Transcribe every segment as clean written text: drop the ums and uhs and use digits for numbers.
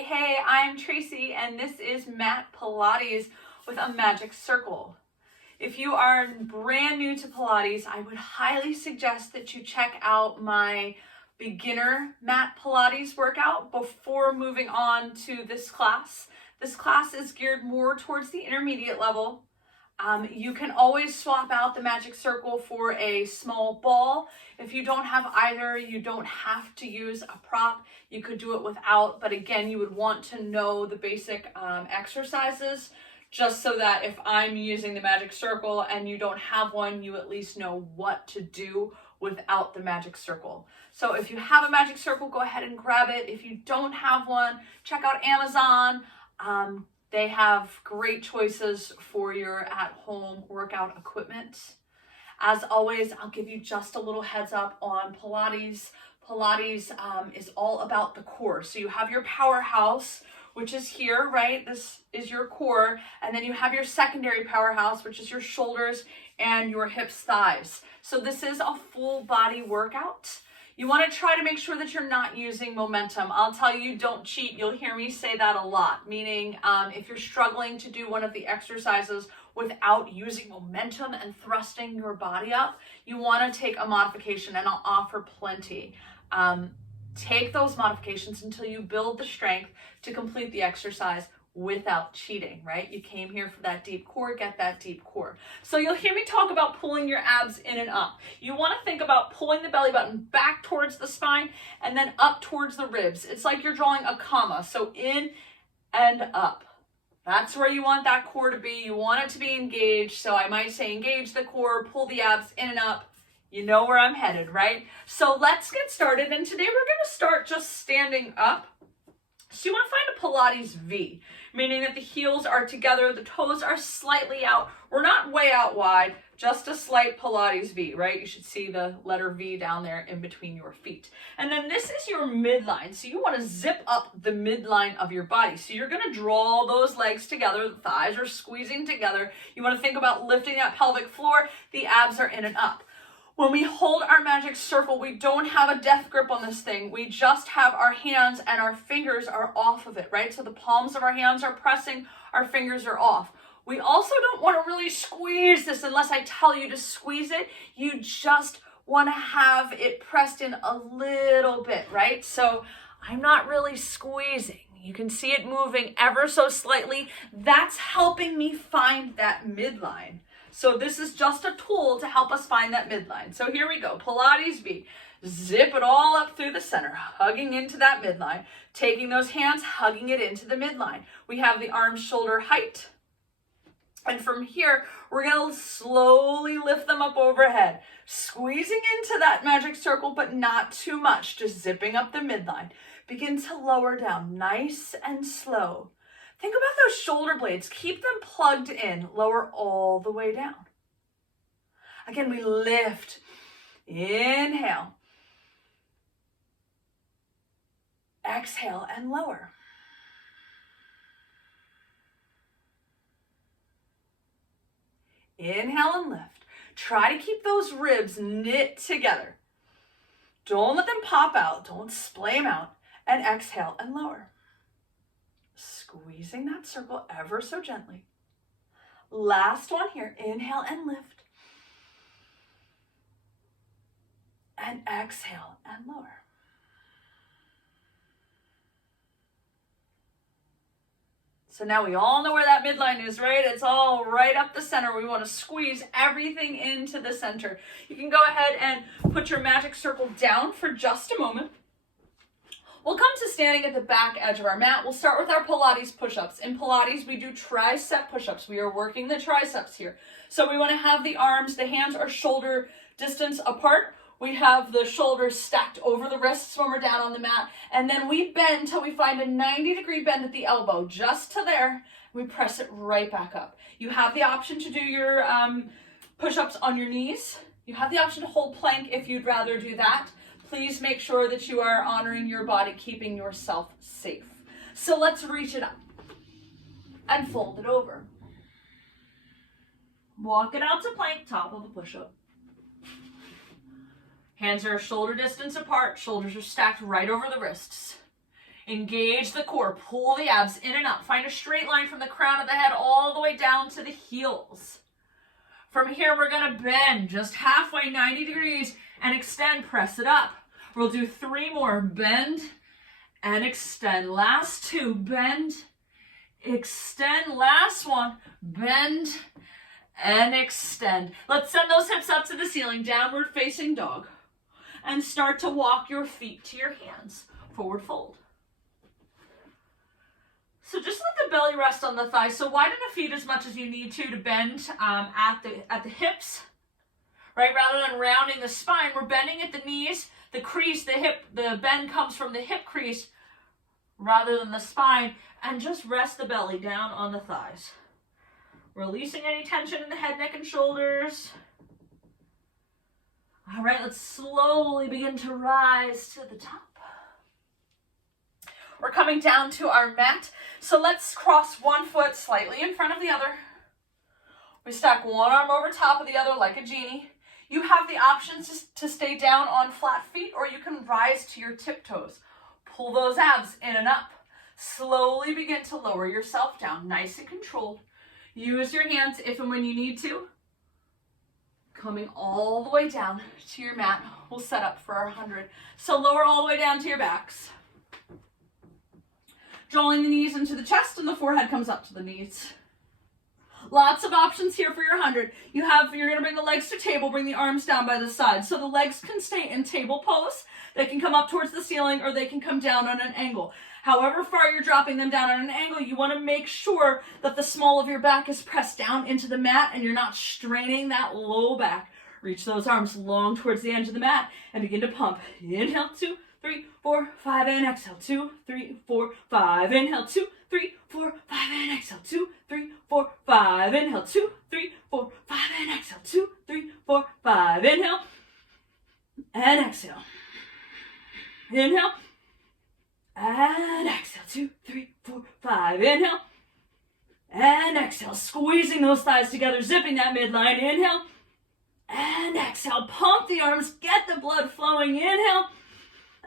Hey, I'm Tracy and this is Mat Pilates with a magic circle. If you are brand new to Pilates, I would highly suggest that you check out my beginner mat Pilates workout before moving on to this class. This class is geared more towards the intermediate level. You can always swap out the magic circle for a small ball. If you don't have either, you don't have to use a prop. You could do it without, but again, you would want to know the basic exercises just so that if I'm using the magic circle and you don't have one, you at least know what to do without the magic circle. So if you have a magic circle, go ahead and grab it. If you don't have one, check out Amazon. They have great choices for your at-home workout equipment. As always, I'll give you just a little heads up on Pilates. Pilates is all about the core. So you have your powerhouse, which is here, right? This is your core. And then you have your secondary powerhouse, which is your shoulders and your hips, thighs. So this is a full body workout. You want to try to make sure that you're not using momentum. I'll tell you, don't cheat. You'll hear me say that a lot, meaning if you're struggling to do one of the exercises without using momentum and thrusting your body up, you want to take a modification, and I'll offer plenty. Take those modifications until you build the strength to complete the exercise without cheating, right? You came here for that deep core, get that deep core. So you'll hear me talk about pulling your abs in and up. You want to think about pulling the belly button back towards the spine and then up towards the ribs. It's like you're drawing a comma, so in and up. That's where you want that core to be. You want it to be engaged, so I might say engage the core, pull the abs in and up. You know where I'm headed, right? So let's get started, and today we're going to start just standing up. So you want to find a Pilates V, meaning that the heels are together, the toes are slightly out. We're not way out wide, just a slight Pilates V, right? You should see the letter V down there in between your feet. And then this is your midline. So you want to zip up the midline of your body. So you're going to draw those legs together. The thighs are squeezing together. You want to think about lifting that pelvic floor. The abs are in and up. When we hold our magic circle, we don't have a death grip on this thing. We just have our hands and our fingers are off of it, right? So the palms of our hands are pressing, our fingers are off. We also don't want to really squeeze this unless I tell you to squeeze it. You just want to have it pressed in a little bit, right? So I'm not really squeezing. You can see it moving ever so slightly. That's helping me find that midline. So this is just a tool to help us find that midline. So here we go, Pilates V. Zip it all up through the center, hugging into that midline. Taking those hands, hugging it into the midline. We have the arms shoulder height. And from here, we're gonna slowly lift them up overhead. Squeezing into that magic circle, but not too much, just zipping up the midline. Begin to lower down, nice and slow. Think about those shoulder blades. Keep them plugged in. Lower all the way down. Again, we lift. Inhale. Exhale and lower. Inhale and lift. Try to keep those ribs knit together. Don't let them pop out. Don't splay them out. And exhale and lower. Squeezing that circle ever so gently. Last one here. Inhale and lift. And exhale and lower. So now we all know where that midline is, right? It's all right up the center. We want to squeeze everything into the center. You can go ahead and put your magic circle down for just a moment. We'll come to standing at the back edge of our mat. We'll start with our Pilates push-ups. In Pilates, we do tricep push-ups. We are working the triceps here. So we want to have the arms, the hands are shoulder distance apart. We have the shoulders stacked over the wrists when we're down on the mat. And then we bend till we find a 90-degree bend at the elbow, just to there. We press it right back up. You have the option to do your push-ups on your knees. You have the option to hold plank if you'd rather do that. Please make sure that you are honoring your body, keeping yourself safe. So let's reach it up and fold it over. Walk it out to plank, top of a push-up. Hands are shoulder distance apart, shoulders are stacked right over the wrists. Engage the core, pull the abs in and up. Find a straight line from the crown of the head all the way down to the heels. From here, we're gonna bend just halfway, 90 degrees, and extend, press it up. We'll do 3 more, bend and extend. Last 2, bend, extend. Last 1, bend and extend. Let's send those hips up to the ceiling, downward facing dog, and start to walk your feet to your hands, forward fold. So just let the belly rest on the thighs. So widen the feet as much as you need to bend at the hips, right? Rather than rounding the spine, we're bending at the knees, the crease, the hip, the bend comes from the hip crease rather than the spine, and just rest the belly down on the thighs. Releasing any tension in the head, neck, and shoulders. All right, let's slowly begin to rise to the top. We're coming down to our mat. So let's cross one foot slightly in front of the other. We stack one arm over top of the other like a genie. You have the option to stay down on flat feet, or you can rise to your tiptoes. Pull those abs in and up. Slowly begin to lower yourself down, nice and controlled. Use your hands if and when you need to. Coming all the way down to your mat. We'll set up for our 100. So lower all the way down to your backs. Drawing the knees into the chest and the forehead comes up to the knees. Lots of options here for your 100. You're going to bring the legs to table, bring the arms down by the side. So the legs can stay in table pose. They can come up towards the ceiling, or they can come down on an angle. However far you're dropping them down on an angle, you want to make sure that the small of your back is pressed down into the mat and you're not straining that low back. Reach those arms long towards the edge of the mat and begin to pump. Inhale, 2, 3, 4, 5, and exhale. 2, 3, 4, 5. Inhale, 2, 3, 4, 5, and exhale. 2, 3, 4, 5. Inhale, 2, 3, 4, 5, and exhale. 2, 3, 4, 5. Inhale and exhale. Inhale and exhale. 2, 3, 4, 5. Inhale and exhale. Squeezing those thighs together, zipping that midline. Inhale and exhale. Pump the arms, get the blood flowing. Inhale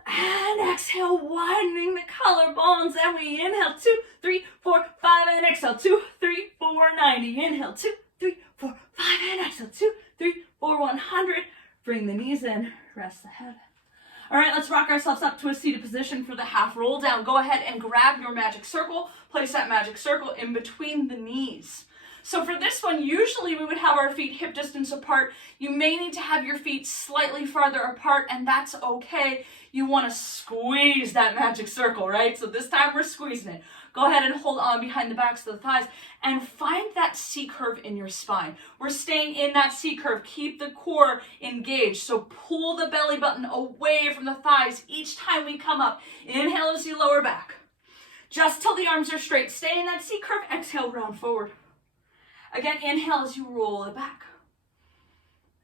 and exhale, widening the collarbones. And we inhale, 2, 3, 4, 5, and exhale, 2, 3, 4, 90. Inhale, 2, 3, 4, 5, and exhale, 2, 3, 4, 100. Bring the knees in, rest the head. All right, let's rock ourselves up to a seated position for the half roll down. Go ahead and grab your magic circle. Place that magic circle in between the knees. So for this one, usually we would have our feet hip distance apart. You may need to have your feet slightly farther apart, and that's okay. You want to squeeze that magic circle, right? So this time we're squeezing it. Go ahead and hold on behind the backs of the thighs and find that C curve in your spine. We're staying in that C curve. Keep the core engaged. So pull the belly button away from the thighs each time we come up. Inhale as you lower back. Just till the arms are straight. Stay in that C curve. Exhale, round forward. Again, inhale as you roll it back.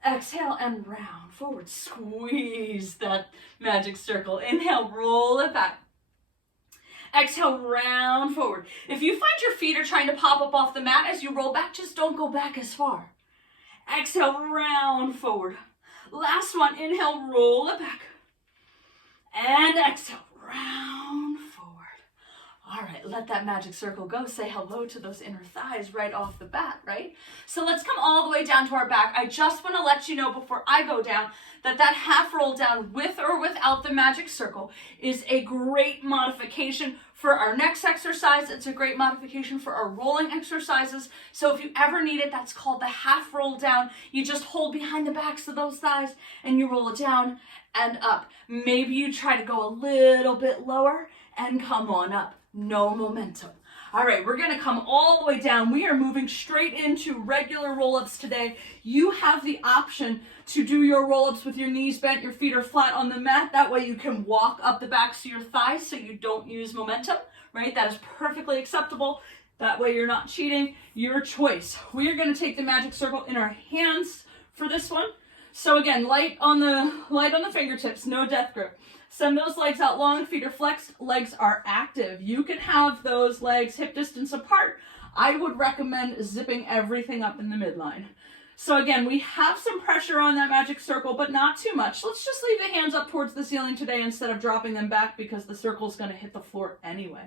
Exhale and round forward. Squeeze that magic circle. Inhale, roll it back. Exhale, round forward. If you find your feet are trying to pop up off the mat as you roll back, just don't go back as far. Exhale, round forward. Last one, inhale, roll it back. And exhale, round forward. All right, let that magic circle go. Say hello to those inner thighs right off the bat, right? So let's come all the way down to our back. I just want to let you know before I go down that half roll down with or without the magic circle is a great modification for our next exercise. It's a great modification for our rolling exercises. So if you ever need it, that's called the half roll down. You just hold behind the backs of those thighs and you roll it down and up. Maybe you try to go a little bit lower and come on up. No momentum. All right, we're going to come all the way down. We are moving straight into regular roll-ups today. You have the option to do your roll-ups with your knees bent, your feet are flat on the mat. That way you can walk up the backs of your thighs so you don't use momentum, right? That is perfectly acceptable. That way you're not cheating. Your choice. We are going to take the magic circle in our hands for this one. So again, light on the fingertips, no death grip. Send those legs out long, feet are flexed, legs are active. You can have those legs hip distance apart. I would recommend zipping everything up in the midline. So again, we have some pressure on that magic circle, but not too much. Let's just leave the hands up towards the ceiling today instead of dropping them back because the circle is going to hit the floor anyway.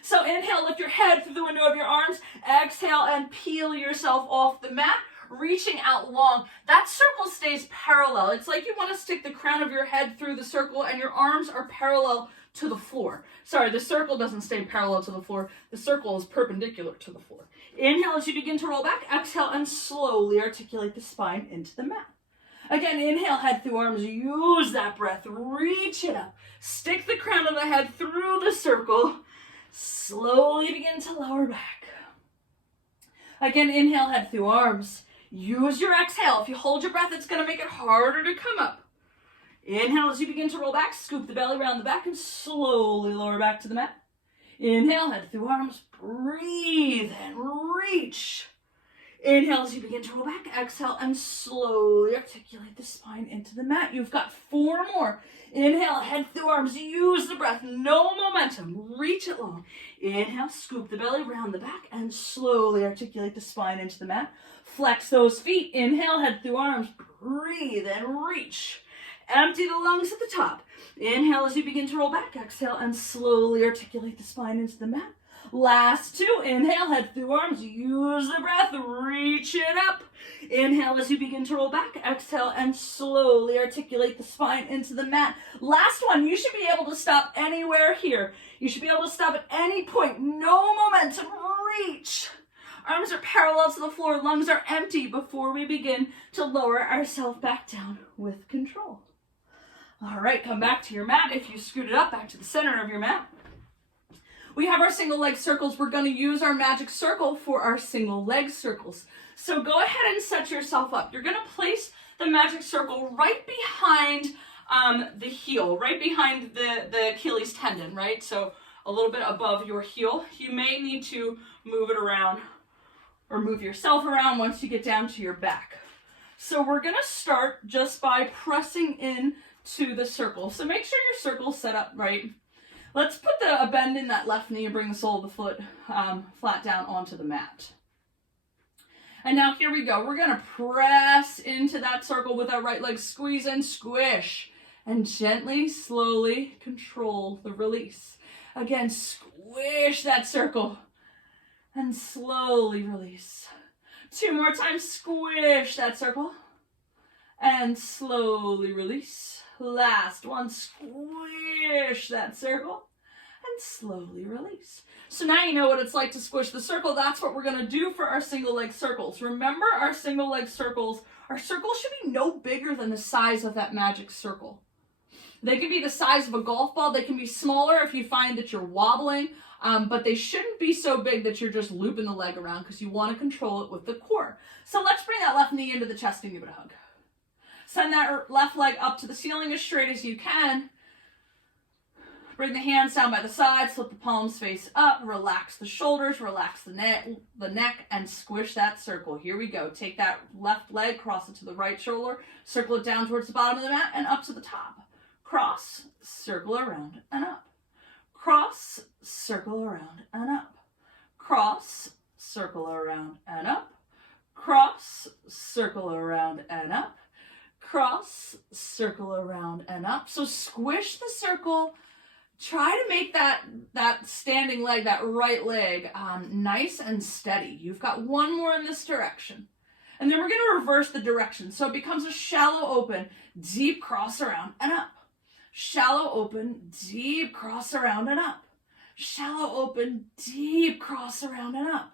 So inhale, lift your head through the window of your arms. Exhale and peel yourself off the mat, reaching out long. That circle stays parallel. It's like you want to stick the crown of your head through the circle and your arms are parallel to the floor. Sorry, the circle doesn't stay parallel to the floor. The circle is perpendicular to the floor. Inhale as you begin to roll back. Exhale and slowly articulate the spine into the mat. Again, inhale, head through arms. Use that breath. Reach it up. Stick the crown of the head through the circle. Slowly begin to lower back. Again, inhale, head through arms. Use your exhale. If you hold your breath, it's going to make it harder to come up. Inhale as you begin to roll back. Scoop the belly around the back and slowly lower back to the mat. Inhale, head through arms. Breathe and reach. Inhale as you begin to roll back. Exhale and slowly articulate the spine into the mat. You've got 4 more. Inhale, head through arms. Use the breath. No momentum. Reach it long. Inhale, scoop the belly around the back and slowly articulate the spine into the mat. Flex those feet. Inhale, head through arms. Breathe and reach. Empty the lungs at the top. Inhale as you begin to roll back. Exhale and slowly articulate the spine into the mat. Last 2. Inhale, head through arms. Use the breath. Reach it up. Inhale as you begin to roll back. Exhale and slowly articulate the spine into the mat. Last one. You should be able to stop anywhere here. You should be able to stop at any point. No momentum. Reach. Arms are parallel to the floor. Lungs are empty before we begin to lower ourselves back down with control. All right, come back to your mat. If you scoot it up, back to the center of your mat. We have our single leg circles. We're going to use our magic circle for our single leg circles. So go ahead and set yourself up. You're going to place the magic circle right behind the heel, right behind the Achilles tendon, right? So a little bit above your heel. You may need to move it around or move yourself around once you get down to your back. So we're going to start just by pressing in to the circle. So make sure your circle's set up right. Let's put a bend in that left knee and bring the sole of the foot flat down onto the mat. And now here we go. We're going to press into that circle with our right leg. Squeeze and squish. And gently, slowly control the release. Again, squish that circle. And slowly release. 2 more times. Squish that circle. And slowly release. Last one, squish that circle and slowly release. So now you know what it's like to squish the circle. That's what we're going to do for our single leg circles. Remember our single leg circles, our circles should be no bigger than the size of that magic circle. They can be the size of a golf ball. They can be smaller if you find that you're wobbling, but they shouldn't be so big that you're just looping the leg around because you want to control it with the core. So let's bring that left knee into the chest and give it a hug. Send that left leg up to the ceiling as straight as you can. Bring the hands down by the sides, flip the palms face up, relax the shoulders, relax the neck, and squish that circle. Here we go. Take that left leg, cross it to the right shoulder, circle it down towards the bottom of the mat and up to the top. Cross, circle around and up. Cross, circle around and up. Cross, circle around and up. Cross, circle around and up. Cross, circle around and up. So squish the circle. Try to make that standing leg, that right leg, nice and steady. You've got 1 more in this direction. And then we're going to reverse the direction. So it becomes a shallow open, deep cross around and up. Shallow open, deep cross around and up. Shallow open, deep cross around and up.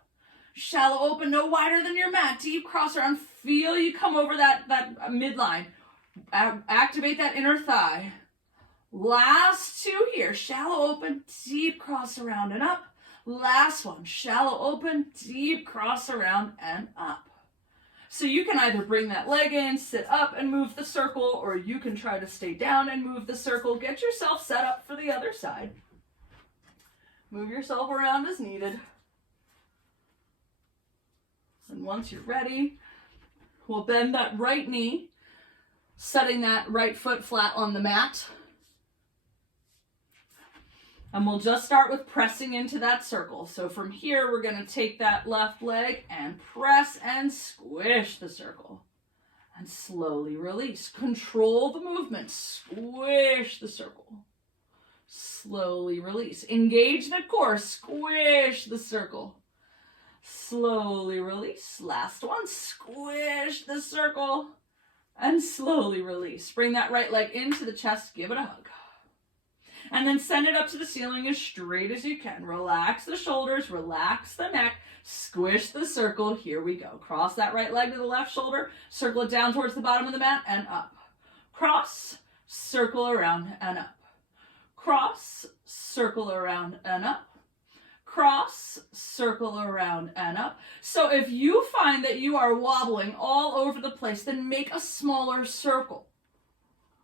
Shallow open, no wider than your mat. Deep cross around. Feel you come over that midline. Activate that inner thigh. Last 2 here. Shallow open, deep cross around and up. Last one. Shallow open, deep cross around and up. So you can either bring that leg in, sit up and move the circle, or you can try to stay down and move the circle. Get yourself set up for the other side. Move yourself around as needed. And once you're ready, we'll bend that right knee, setting that right foot flat on the mat. And we'll just start with pressing into that circle. So from here, we're going to take that left leg and press and squish the circle. And slowly release. Control the movement. Squish the circle. Slowly release. Engage the core. Squish the circle. Slowly release. Last one. Squish the circle. And slowly release. Bring that right leg into the chest. Give it a hug. And then send it up to the ceiling as straight as you can. Relax the shoulders. Relax the neck. Squish the circle. Here we go. Cross that right leg to the left shoulder. Circle it down towards the bottom of the mat and up. Cross. Circle around and up. Cross. Circle around and up. Cross, circle around and up. So if you find that you are wobbling all over the place, then make a smaller circle.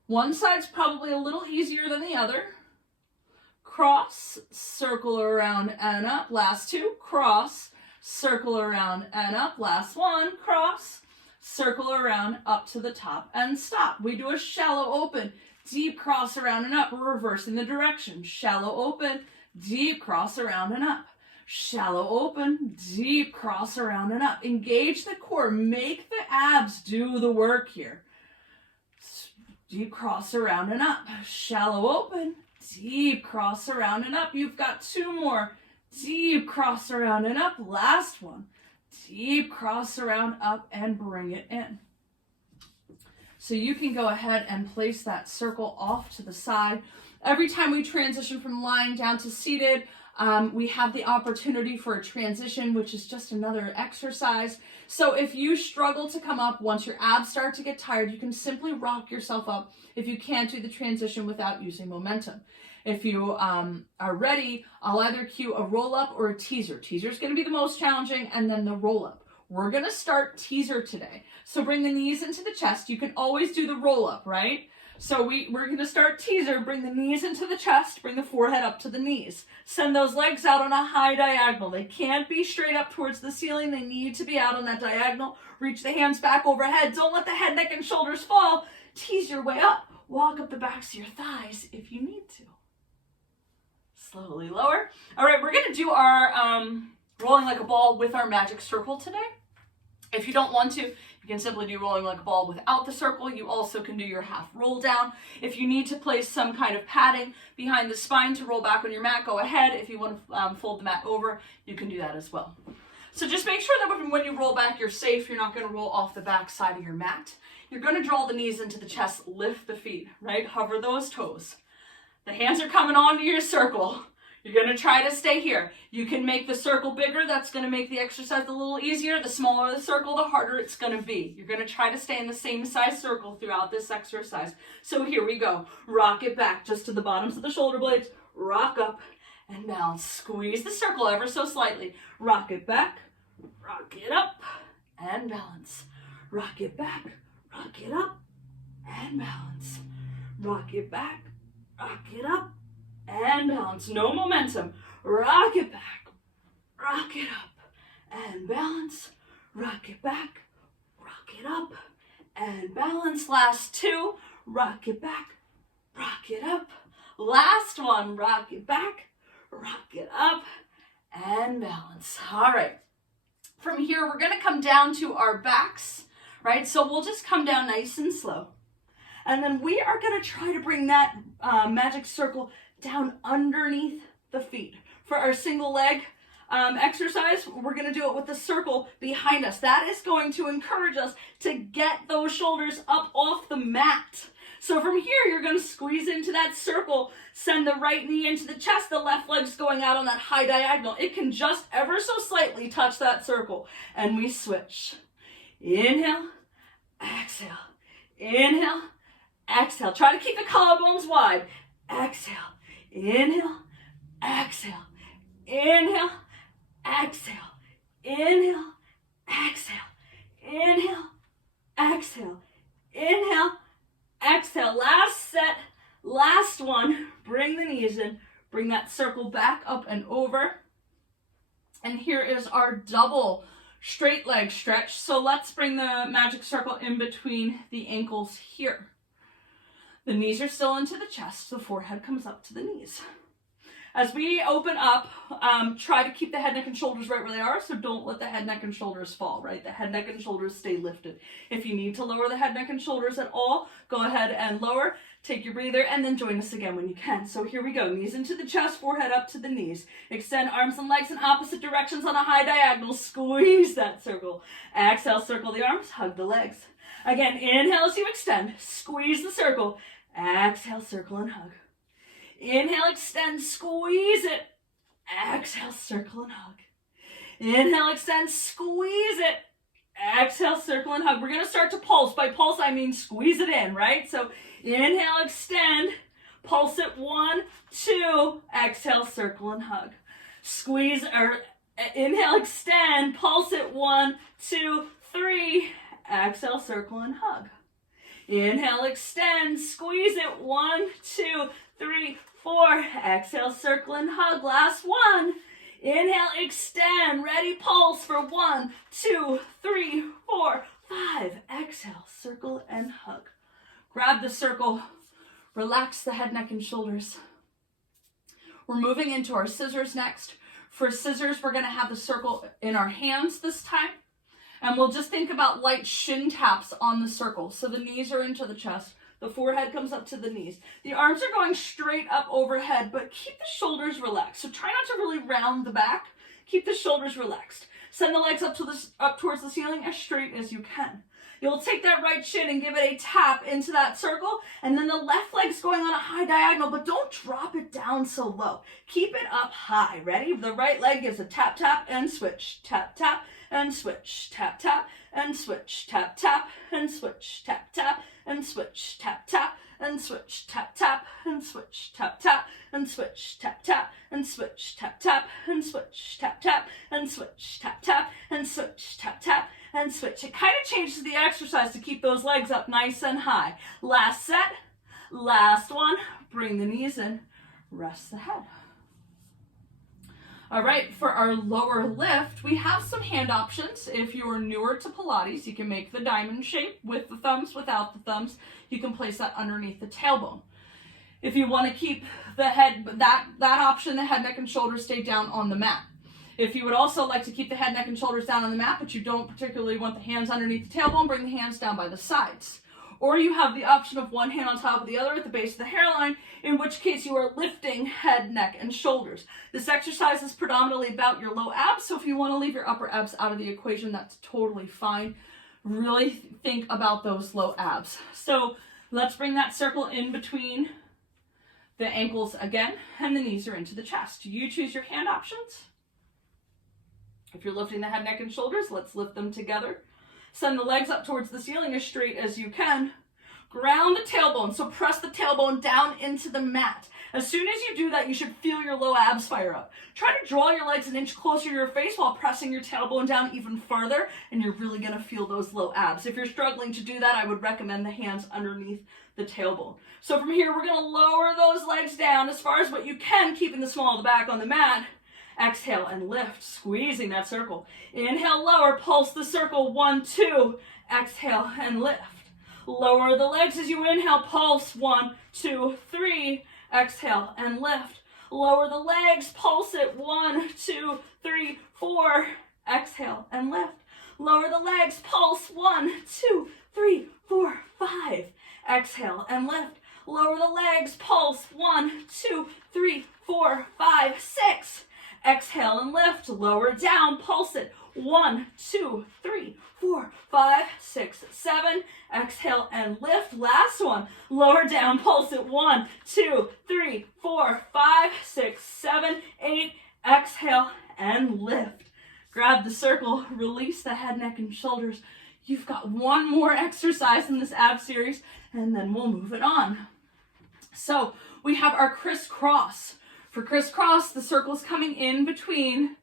One side's probably a little easier than the other. Cross, circle around and up. Last two, cross, circle around and up. Last one, cross, circle around up to the top and stop. We do a shallow open, deep cross around and up. We're reversing the direction. Shallow open, deep cross around and up. Shallow open, deep cross around and up. Engage the core. Make the abs do the work here. Deep cross around and up. Shallow open, deep cross around and up. You've got two more. Deep cross around and up. Last one. Deep cross around up and bring it in. So you can go ahead and place that circle off to the side. Every time we transition from lying down to seated, we have the opportunity for a transition, which is just another exercise. So if you struggle to come up, once your abs start to get tired, you can simply rock yourself up if you can't do the transition without using momentum. If you are ready, I'll either cue a roll-up or a teaser. Teaser is going to be the most challenging, and then the roll-up. We're going to start teaser today. So bring the knees into the chest. You can always do the roll-up, right? So we're going to start teaser. Bring the knees into the chest. Bring the forehead up to the knees. Send those legs out on a high diagonal. They can't be straight up towards the ceiling. They need to be out on that diagonal. Reach the hands back overhead. Don't let the head, neck, and shoulders fall. Tease your way up. Walk up the backs of your thighs if you need to. Slowly lower. All right, we're going to do our rolling like a ball with our magic circle today. If you don't want to, you can simply do rolling like a ball without the circle. You also can do your half roll down. If you need to place some kind of padding behind the spine to roll back on your mat, go ahead. If you want to fold the mat over, you can do that as well. So just make sure that when you roll back, you're safe. You're not going to roll off the back side of your mat. You're going to draw the knees into the chest, lift the feet, right? Hover those toes. The hands are coming onto your circle. You're going to try to stay here. You can make the circle bigger. That's going to make the exercise a little easier. The smaller the circle, the harder it's going to be. You're going to try to stay in the same size circle throughout this exercise. So here we go. Rock it back just to the bottoms of the shoulder blades. Rock up and balance. Squeeze the circle ever so slightly. Rock it back. Rock it up and balance. Rock it back. Rock it up and balance. Rock it back. Rock it up and balance. No momentum. Rock it back. Rock it up and balance. Rock it back. Rock it up and balance. Last two. Rock it back. Rock it up. Last one. Rock it back. Rock it up and balance. All right. From here, we're going to come down to our backs, right? So we'll just come down nice and slow. And then we are going to try to bring that magic circle down underneath the feet. For our single leg exercise, we're going to do it with the circle behind us. That is going to encourage us to get those shoulders up off the mat. So from here, you're going to squeeze into that circle, send the right knee into the chest, the left leg's going out on that high diagonal. It can just ever so slightly touch that circle. And we switch. Inhale, exhale, inhale, exhale. Try to keep the collarbones wide. Exhale, inhale, exhale, inhale, exhale, inhale, exhale, inhale, exhale, inhale, exhale. Last set, last one. Bring the knees in. Bring that circle back up and over. And here is our double straight leg stretch. So let's bring the magic circle in between the ankles here. The knees are still into the chest. The forehead comes up to the knees. As we open up, try to keep the head, neck, and shoulders right where they are, so don't let the head, neck, and shoulders fall, right? The head, neck, and shoulders stay lifted. If you need to lower the head, neck, and shoulders at all, go ahead and lower. Take your breather, and then join us again when you can. So here we go. Knees into the chest, forehead up to the knees. Extend arms and legs in opposite directions on a high diagonal. Squeeze that circle. Exhale, circle the arms, hug the legs. Again, inhale as you extend. Squeeze the circle. Exhale, circle and hug. Inhale, extend, squeeze it. Exhale, circle and hug. Inhale, extend, squeeze it. Exhale, circle and hug. We're going to start to pulse. By pulse, I mean squeeze it in, right? So inhale, extend, pulse it, 1, 2, exhale, circle and hug. Squeeze, or inhale, extend, pulse it, 1, 2, 3, exhale, circle and hug. Inhale, extend, squeeze it, 1, 2, 3, 4, exhale, circle and hug. Last one. Inhale, extend, ready, pulse for 1, 2, 3, 4, 5. Exhale, circle and hug. Grab the circle, relax the head, neck, and shoulders. We're moving into our scissors next. For scissors, we're going to have the circle in our hands this time. And we'll just think about light shin taps on the circle. So the knees are into the chest. The forehead comes up to the knees. The arms are going straight up overhead, but keep the shoulders relaxed. So try not to really round the back. Keep the shoulders relaxed. Send the legs up towards the ceiling as straight as you can. You'll take that right shin and give it a tap into that circle, and then the left leg's going on a high diagonal, but don't drop it down so low. Keep it up high. Ready? The right leg gives a tap, tap, and switch. Tap, tap, and switch. Tap, tap, and switch. Tap, tap, and switch. Tap, tap, and switch. Tap, tap, and switch. Tap, tap, and switch. Tap, tap, and switch. Tap, tap, and switch. Tap, tap, and switch. Tap, tap, and switch. Tap, tap, and switch. Tap, tap, and switch. It kind of changes the exercise to keep those legs up nice and high. Last set, last one. Bring the knees in, rest the head. All right, for our lower lift, we have some hand options. If you are newer to Pilates, you can make the diamond shape with the thumbs, without the thumbs. You can place that underneath the tailbone. If you want to keep the head, that option, the head, neck, and shoulders stay down on the mat. If you would also like to keep the head, neck, and shoulders down on the mat, but you don't particularly want the hands underneath the tailbone, bring the hands down by the sides. Or you have the option of one hand on top of the other at the base of the hairline, in which case you are lifting head, neck, and shoulders. This exercise is predominantly about your low abs, so if you want to leave your upper abs out of the equation, that's totally fine. Really think about those low abs. So let's bring that circle in between the ankles again, and the knees are into the chest. You choose your hand options. If you're lifting the head, neck, and shoulders, let's lift them together. Send the legs up towards the ceiling as straight as you can. Ground the tailbone, so press the tailbone down into the mat. As soon as you do that, you should feel your low abs fire up. Try to draw your legs an inch closer to your face while pressing your tailbone down even further, and you're really going to feel those low abs. If you're struggling to do that, I would recommend the hands underneath the tailbone. So from here, we're going to lower those legs down as far as what you can, keeping the small of the back on the mat. Exhale and lift, squeezing that circle. Inhale, lower, pulse the circle, 1, 2. Exhale and lift. Lower the legs as you inhale, pulse, 1, 2, 3. Exhale and lift. Lower the legs, pulse it, 1, 2, 3, 4. Exhale and lift. Lower the legs, pulse, 1, 2, 3, 4, 5. Exhale and lift. Lower the legs, pulse, 1, 2, 3, 4, 5, 6. Exhale and lift, lower down, pulse it, 1, 2, 3, 4, 5, 6, 7. Exhale and lift, last one, lower down, pulse it, 1, 2, 3, 4, 5, 6, 7, 8. Exhale and lift. Grab the circle, release the head, neck, and shoulders. You've got one more exercise in this ab series, and then we'll move it on. So we have our crisscross. For crisscross, the circle's coming in between,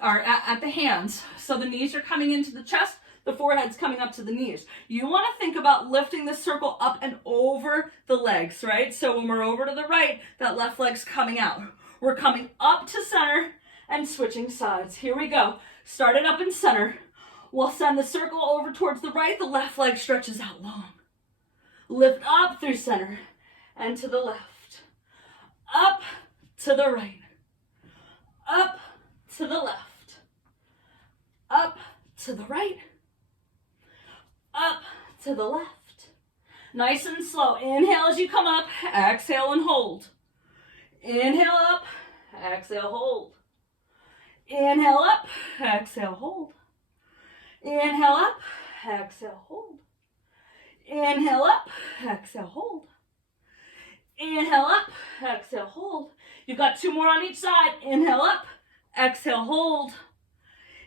or at the hands. So the knees are coming into the chest, the forehead's coming up to the knees. You want to think about lifting the circle up and over the legs, right? So when we're over to the right, that left leg's coming out. We're coming up to center and switching sides. Here we go. Start it up in center. We'll send the circle over towards the right. The left leg stretches out long. Lift up through center and to the left. Up, to the right, up to the left, up to the right, up to the left. Nice and slow. Inhale as you come up, exhale and hold. Inhale up, exhale, hold. Inhale up, exhale, hold. Inhale up, exhale, hold. Inhale up, exhale, hold. Inhale up, exhale, hold. You've got 2 more on each side. Inhale up, exhale, hold.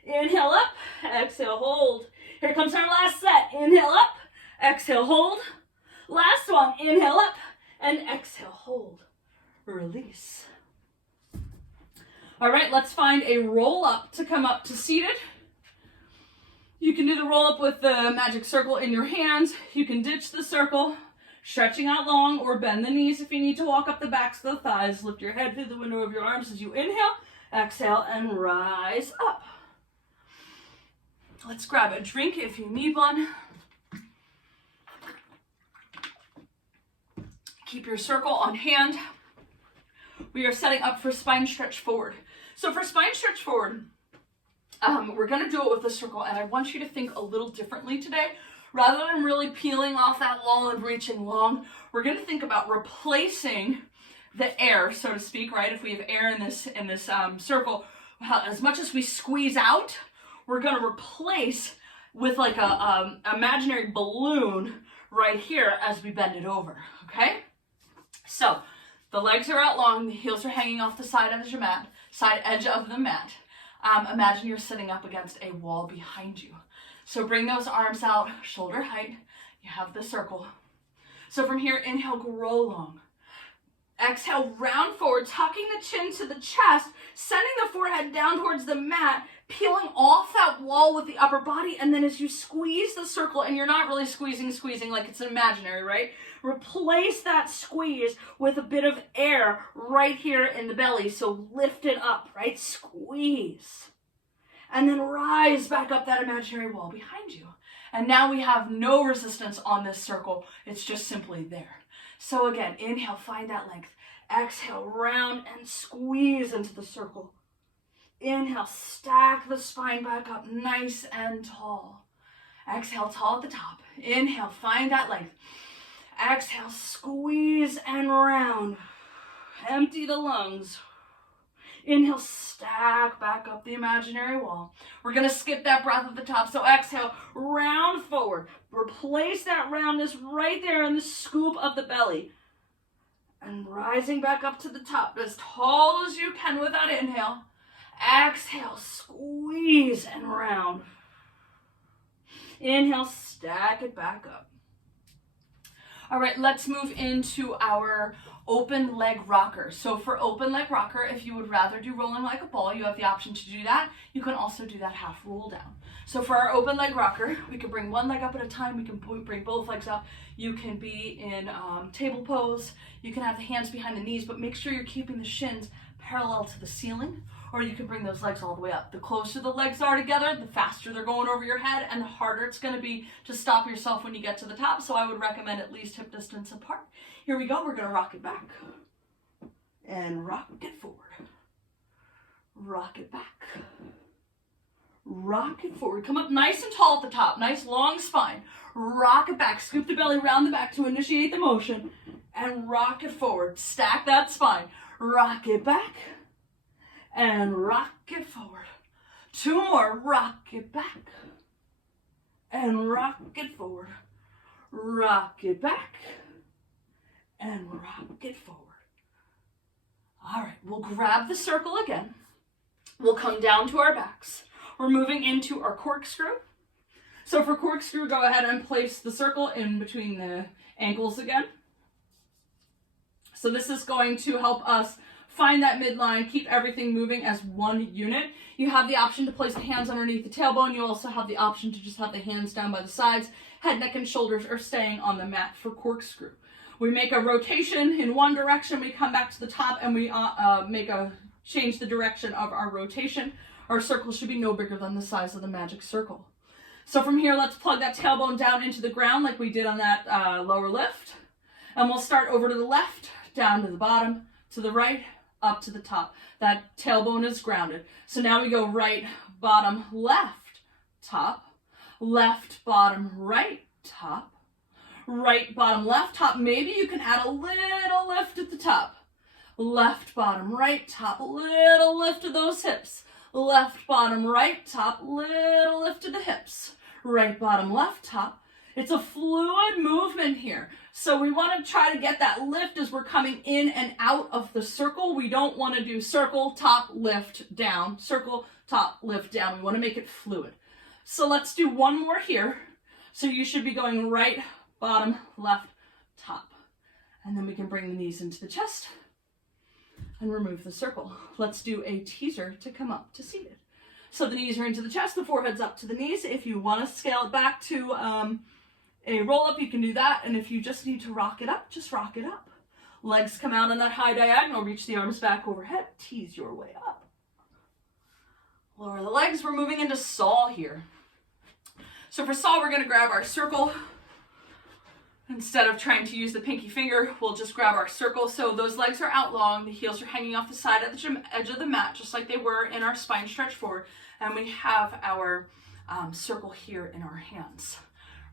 Inhale up, exhale, hold. Here comes our last set. Inhale up, exhale, hold. Last one. Inhale up and exhale, hold. Release. All right, let's find a roll up to come up to seated. You can do the roll up with the magic circle in your hands. You can ditch the circle, stretching out long, or bend the knees if you need to walk up the backs of the thighs. Lift your head through the window of your arms as you inhale, exhale, and rise up. Let's grab a drink if you need one. Keep your circle on hand. We are setting up for spine stretch forward. So for spine stretch forward, we're going to do it with the circle, and I want you to think a little differently today. Rather than really peeling off that wall and reaching long, we're going to think about replacing the air, so to speak, right? If we have air in this circle, as much as we squeeze out, we're going to replace with like a imaginary balloon right here as we bend it over, okay? So the legs are out long, the heels are hanging off the side edge of the mat. Imagine you're sitting up against a wall behind you. So bring those arms out, shoulder height. You have the circle. So from here, inhale, grow long. Exhale, round forward, tucking the chin to the chest, sending the forehead down towards the mat, peeling off that wall with the upper body, and then as you squeeze the circle, and you're not really squeezing like it's imaginary, right? Replace that squeeze with a bit of air right here in the belly, so lift it up, right? Squeeze. And then rise back up that imaginary wall behind you. And now we have no resistance on this circle. It's just simply there. So again, inhale, find that length. Exhale, round and squeeze into the circle. Inhale, stack the spine back up nice and tall. Exhale, tall at the top. Inhale, find that length. Exhale, squeeze and round. Empty the lungs. Inhale, stack back up the imaginary wall. We're going to skip that breath at the top. So exhale, round forward. Replace that roundness right there in the scoop of the belly. And rising back up to the top as tall as you can with that inhale. Exhale, squeeze and round. Inhale, stack it back up. All right, let's move into our open leg rocker. So for open leg rocker, if you would rather do rolling like a ball, you have the option to do that. You can also do that half roll down. So for our open leg rocker, we can bring one leg up at a time. We can bring both legs up. You can be in table pose. You can have the hands behind the knees, but make sure you're keeping the shins parallel to the ceiling, or you can bring those legs all the way up. The closer the legs are together, the faster they're going over your head, and the harder it's going to be to stop yourself when you get to the top. So I would recommend at least hip distance apart. Here we go. We're going to rock it back and rock it forward. Rock it back. Rock it forward. Come up nice and tall at the top. Nice long spine. Rock it back. Scoop the belly around the back to initiate the motion. And rock it forward. Stack that spine. Rock it back. And rock it forward. 2 more. Rock it back. And rock it forward. Rock it back. And rock it forward. All right, we'll grab the circle again. We'll come down to our backs. We're moving into our corkscrew. So for corkscrew, go ahead and place the circle in between the ankles again. So this is going to help us find that midline, keep everything moving as one unit. You have the option to place the hands underneath the tailbone. You also have the option to just have the hands down by the sides. Head, neck, and shoulders are staying on the mat for corkscrew. We make a rotation in one direction, we come back to the top, and we change the direction of our rotation. Our circle should be no bigger than the size of the magic circle. So from here, let's plug that tailbone down into the ground like we did on that lower lift. And we'll start over to the left, down to the bottom, to the right, up to the top. That tailbone is grounded. So now we go right, bottom, left, top, left, bottom, right, top, right, bottom, left, top. Maybe you can add a little lift at the top. Left, bottom, right, top, little lift to those hips. Left, bottom, right, top, little lift to the hips. Right, bottom, left, top. It's a fluid movement here. So we want to try to get that lift as we're coming in and out of the circle. We don't want to do circle, top, lift, down, circle, top, lift, down. We want to make it fluid. So let's do one more here. So you should be going right, bottom, left, top. And then we can bring the knees into the chest and remove the circle. Let's do a teaser to come up to seated. So the knees are into the chest, the forehead's up to the knees. If you want to scale it back to a roll up, you can do that. And if you just need to rock it up, just rock it up. Legs come out on that high diagonal, reach the arms back overhead, tease your way up. Lower the legs, we're moving into saw here. So for saw, we're gonna grab our circle. Instead of trying to use the pinky finger, we'll just grab our circle. So those legs are out long, the heels are hanging off the side of the edge of the mat, just like they were in our spine stretch forward. And we have our circle here in our hands,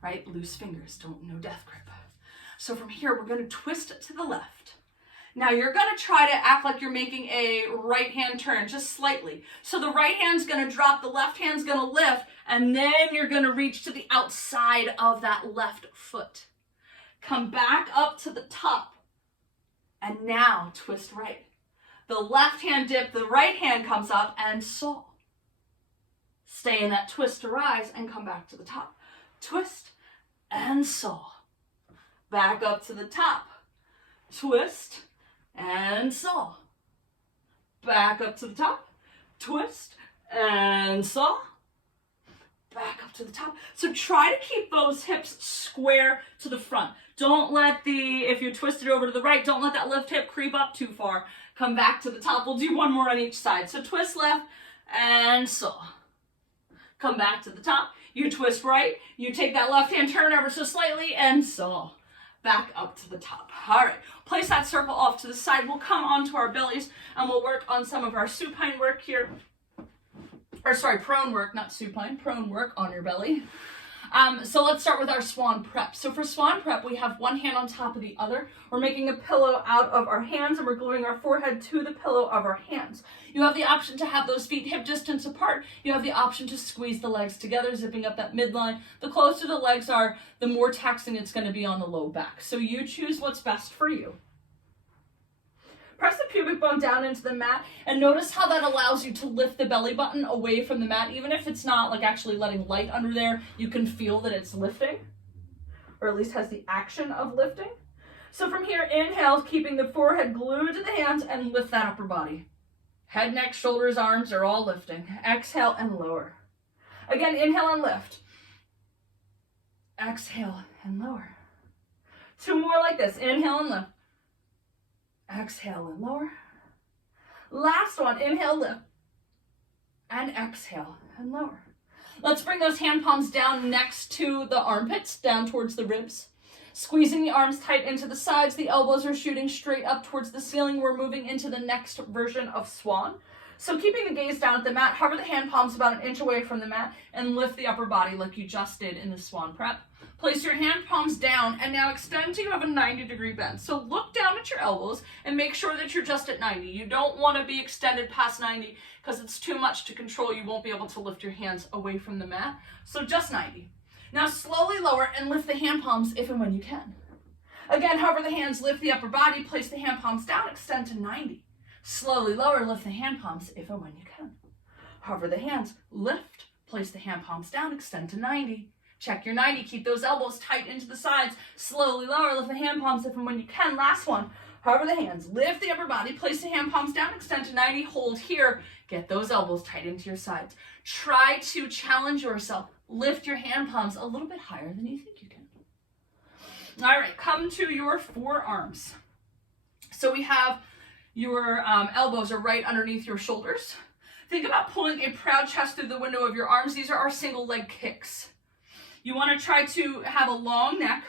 right? Loose fingers, no death grip. So from here, we're gonna twist to the left. Now you're gonna try to act like you're making a right hand turn, just slightly. So the right hand's gonna drop, the left hand's gonna lift, and then you're gonna reach to the outside of that left foot. Come back up to the top, and now twist right. The left hand dip, the right hand comes up and saw. Stay in that twist to rise and come back to the top. Twist and saw. Back up to the top. Twist and saw. Back up to the top. Twist and saw. Back up to the top. So try to keep those hips square to the front. Don't let if you're twisted over to the right, don't let that left hip creep up too far. Come back to the top. We'll do one more on each side. So twist left and saw. Come back to the top. You twist right. You take that left hand turn ever so slightly and saw. Back up to the top. All right. Place that circle off to the side. We'll come onto our bellies and we'll work on some of our supine work here. Or sorry, prone work, not supine. Prone work on your belly. So let's start with our swan prep. So for swan prep, we have one hand on top of the other. We're making a pillow out of our hands and we're gluing our forehead to the pillow of our hands. You have the option to have those feet hip distance apart. You have the option to squeeze the legs together, zipping up that midline. The closer the legs are, the more taxing it's going to be on the low back. So you choose what's best for you. Press the pubic bone down into the mat and notice how that allows you to lift the belly button away from the mat. Even if it's not like actually letting light under there, you can feel that it's lifting, or at least has the action of lifting. So from here, inhale, keeping the forehead glued to the hands and lift that upper body. Head, neck, shoulders, arms are all lifting. Exhale and lower. Again, inhale and lift. Exhale and lower. Two more like this. Inhale and lift. Exhale and lower. Last one, inhale, lift. And exhale and lower. Let's bring those hand palms down next to the armpits, down towards the ribs. Squeezing the arms tight into the sides. The elbows are shooting straight up towards the ceiling. We're moving into the next version of swan. So keeping the gaze down at the mat, hover the hand palms about an inch away from the mat and lift the upper body like you just did in the swan prep. Place your hand palms down and now extend till you have a 90-degree bend. So look down at your elbows and make sure that you're just at 90. You don't want to be extended past 90 because it's too much to control. You won't be able to lift your hands away from the mat. So just 90. Now slowly lower and lift the hand palms if and when you can. Again, hover the hands, lift the upper body, place the hand palms down, extend to 90. Slowly lower, lift the hand palms if and when you can. Hover the hands, lift, place the hand palms down, extend to 90. Check your 90, keep those elbows tight into the sides. Slowly lower, lift the hand palms if and when you can. Last one, hover the hands, lift the upper body, place the hand palms down, extend to 90, hold here. Get those elbows tight into your sides. Try to challenge yourself. Lift your hand palms a little bit higher than you think you can. All right, come to your forearms. So we have your elbows are right underneath your shoulders. Think about pulling a proud chest through the window of your arms. These are our single leg kicks. You want to try to have a long neck,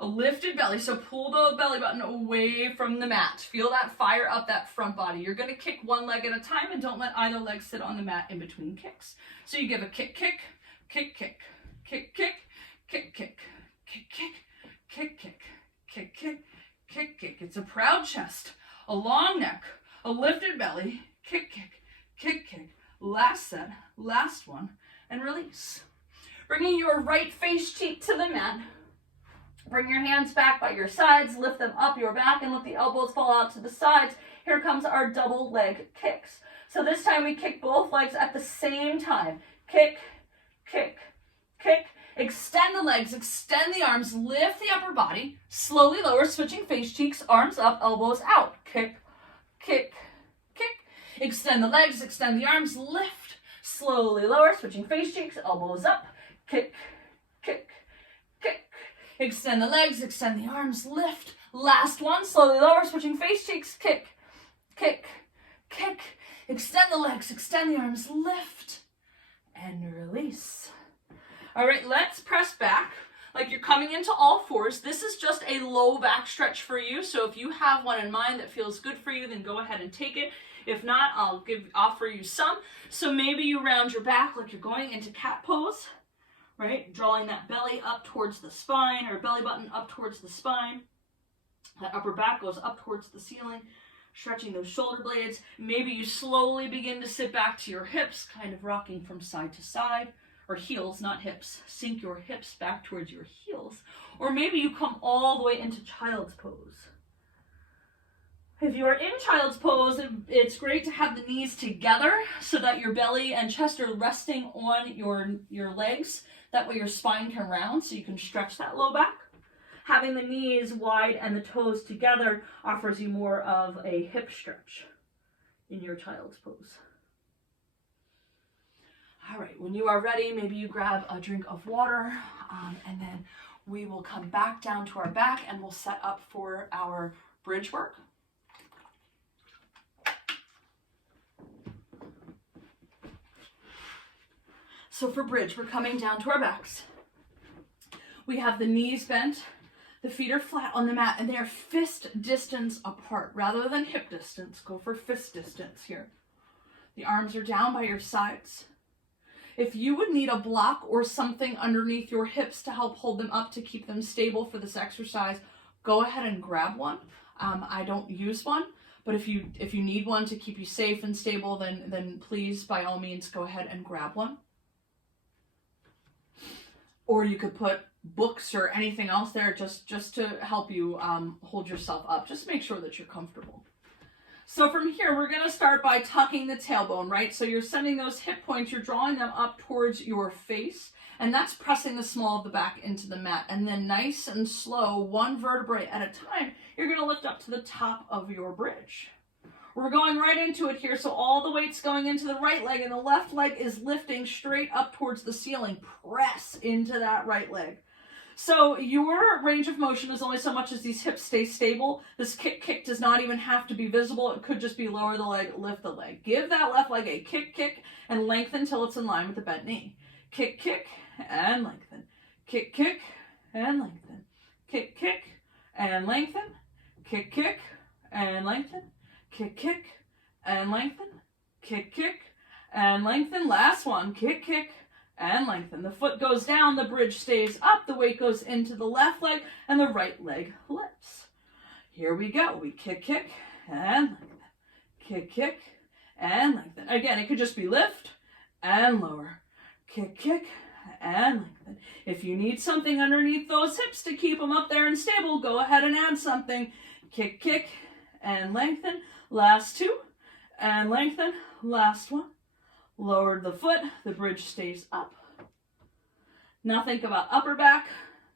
A lifted belly, so pull the belly button away from the mat. Feel that fire up that front body. You're going to kick one leg at a time and don't let either leg sit on the mat in between kicks. So you give a kick, kick, kick, kick, kick, kick, kick, kick, kick, kick, kick, kick, kick, kick, kick, kick. It's a proud chest, a long neck, a lifted belly, kick, kick, kick, kick. Last set, last one, and release. Bringing your right face cheek to the mat. Bring your hands back by your sides, lift them up your back, and let the elbows fall out to the sides. Here comes our double leg kicks. So this time we kick both legs at the same time. Kick, kick, kick. Extend the legs, extend the arms, lift the upper body. Slowly lower, switching face cheeks, arms up, elbows out. Kick, kick, kick. Extend the legs, extend the arms, lift. Slowly lower, switching face cheeks, elbows up. Kick, kick, kick. Extend the legs, extend the arms, lift. Last one, slowly lower, switching face cheeks, kick, kick, kick. Extend the legs, extend the arms, lift, and release. All right, let's press back like you're coming into all fours. This is just a low back stretch for you, so if you have one in mind that feels good for you, then go ahead and take it. If not, I'll offer you some. So maybe you round your back like you're going into cat pose. Right? Drawing that belly up towards the spine, or belly button up towards the spine. That upper back goes up towards the ceiling, stretching those shoulder blades. Maybe you slowly begin to sit back to your hips, kind of rocking from side to side, or heels, not hips. Sink your hips back towards your heels. Or maybe you come all the way into child's pose. If you are in child's pose, it's great to have the knees together so that your belly and chest are resting on your legs. That way your spine can round so you can stretch that low back. Having the knees wide and the toes together offers you more of a hip stretch in your child's pose. All right, when you are ready, maybe you grab a drink of water, and then we will come back down to our back and we'll set up for our bridge work. So for bridge, we're coming down to our backs. We have the knees bent, the feet are flat on the mat, and they are fist distance apart. Rather than hip distance, go for fist distance here. The arms are down by your sides. If you would need a block or something underneath your hips to help hold them up to keep them stable for this exercise, go ahead and grab one. I don't use one, but if you need one to keep you safe and stable, then please, by all means, go ahead and grab one. Or you could put books or anything else there just to help you hold yourself up. Just make sure that you're comfortable. So from here, we're going to start by tucking the tailbone, right? So you're sending those hip points, you're drawing them up towards your face, and that's pressing the small of the back into the mat. And then nice and slow, one vertebrae at a time, you're going to lift up to the top of your bridge. We're going right into it here, so all the weight's going into the right leg, and the left leg is lifting straight up towards the ceiling. Press into that right leg. So your range of motion is only so much as these hips stay stable. This kick does not even have to be visible. It could just be lower the leg, lift the leg. Give that left leg a kick, and lengthen until it's in line with the bent knee. Kick, and lengthen. Kick, and lengthen. Kick, and lengthen. Kick, and lengthen. Kick, and lengthen. Kick, and lengthen. Last one. Kick, and lengthen. The foot goes down, the bridge stays up, the weight goes into the left leg, and the right leg lifts. Here we go. We kick, and lengthen. Kick, and lengthen. Again, it could just be lift and lower. Kick, and lengthen. If you need something underneath those hips to keep them up there and stable, go ahead and add something. Kick, and lengthen. Last two, and lengthen. Last one. Lower the foot, the bridge stays up. Now think about upper back,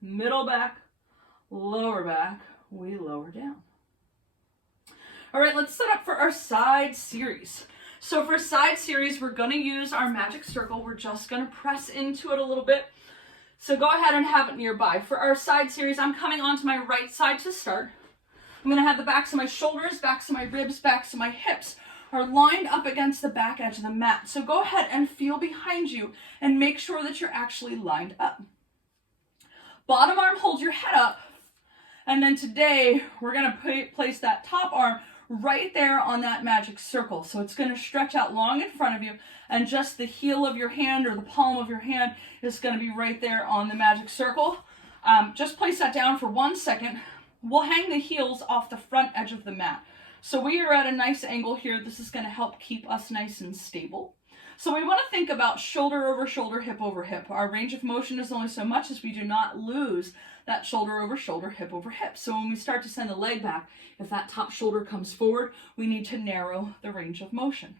middle back, lower back. We lower down. All right, let's set up for our side series. So for side series, we're going to use our magic circle. We're just going to press into it a little bit. So go ahead and have it nearby. For our side series, I'm coming onto my right side to start. I'm going to have the backs of my shoulders, backs of my ribs, backs of my hips are lined up against the back edge of the mat. So go ahead and feel behind you and make sure that you're actually lined up. Bottom arm holds your head up. And then today, we're going to place that top arm right there on that magic circle. So it's going to stretch out long in front of you, and just the heel of your hand or the palm of your hand is going to be right there on the magic circle. Just place that down for 1 second. We'll hang the heels off the front edge of the mat. So we are at a nice angle here. This is going to help keep us nice and stable. So we want to think about shoulder over shoulder, hip over hip. Our range of motion is only so much as we do not lose that shoulder over shoulder, hip over hip. So when we start to send the leg back, if that top shoulder comes forward, we need to narrow the range of motion.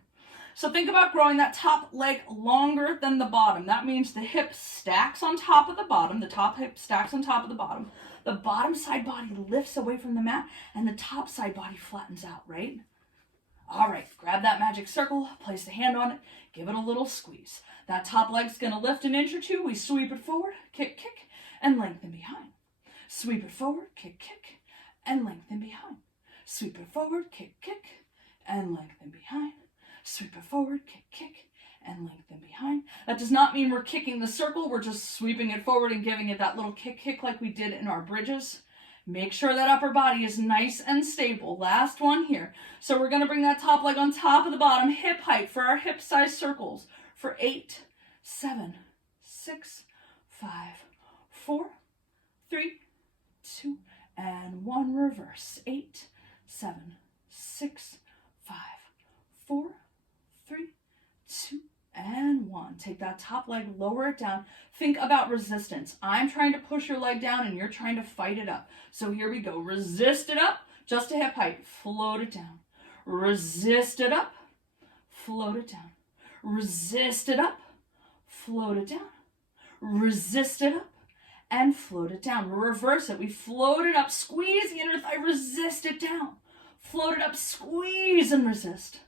So think about growing that top leg longer than the bottom. That means the hip stacks on top of the bottom. The top hip stacks on top of the bottom. The bottom side body lifts away from the mat, and the top side body flattens out, right? All right, grab that magic circle, place the hand on it, give it a little squeeze. That top leg's gonna lift an inch or two. We sweep it forward, kick, kick, and lengthen behind. Sweep it forward, kick, kick, and lengthen behind. Sweep it forward, kick, kick, and lengthen behind. Sweep it forward, kick, kick, and lengthen behind. That does not mean we're kicking the circle. We're just sweeping it forward and giving it that little kick, kick like we did in our bridges. Make sure that upper body is nice and stable. Last one here. So we're going to bring that top leg on top of the bottom, hip height for our hip size circles for 8, 7, 6, 5, 4, 3, 2, and 1. Reverse. 8, 7, 6, 5, 4, 3, 2, and 1. Take that top leg, lower it down. Think about resistance. I'm trying to push your leg down and you're trying to fight it up. So here we go. Resist it up, just to hip height. Float it down. Resist it up, float it down. Resist it up, float it down. Resist it up, and float it down. Reverse it. We float it up, squeeze the inner thigh, resist it down. Float it up, squeeze and resist.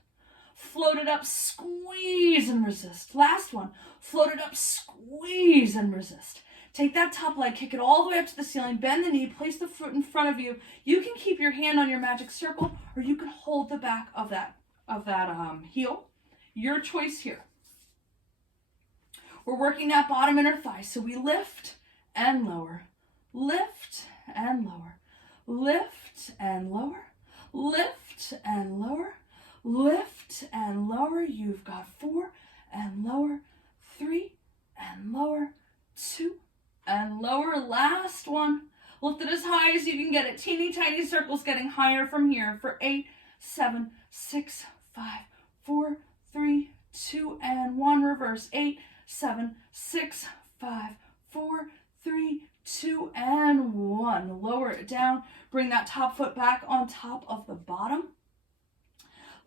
Float it up, squeeze and resist. Last one. Float it up, squeeze and resist. Take that top leg, kick it all the way up to the ceiling, bend the knee, place the foot in front of you. You can keep your hand on your magic circle, or you can hold the back of that heel. Your choice here. We're working that bottom inner thigh, so we lift and lower, lift and lower, lift and lower, lift and lower, lift and lower. You've got 4 and lower, 3 and lower, 2 and lower. Last one. Lift it as high as you can get it. Teeny tiny circles getting higher from here for 8, 7, 6, 5, 4, 3, 2, and 1. Reverse. 8, 7, 6, 5, 4, 3, 2, and 1. Lower it down. Bring that top foot back on top of the bottom.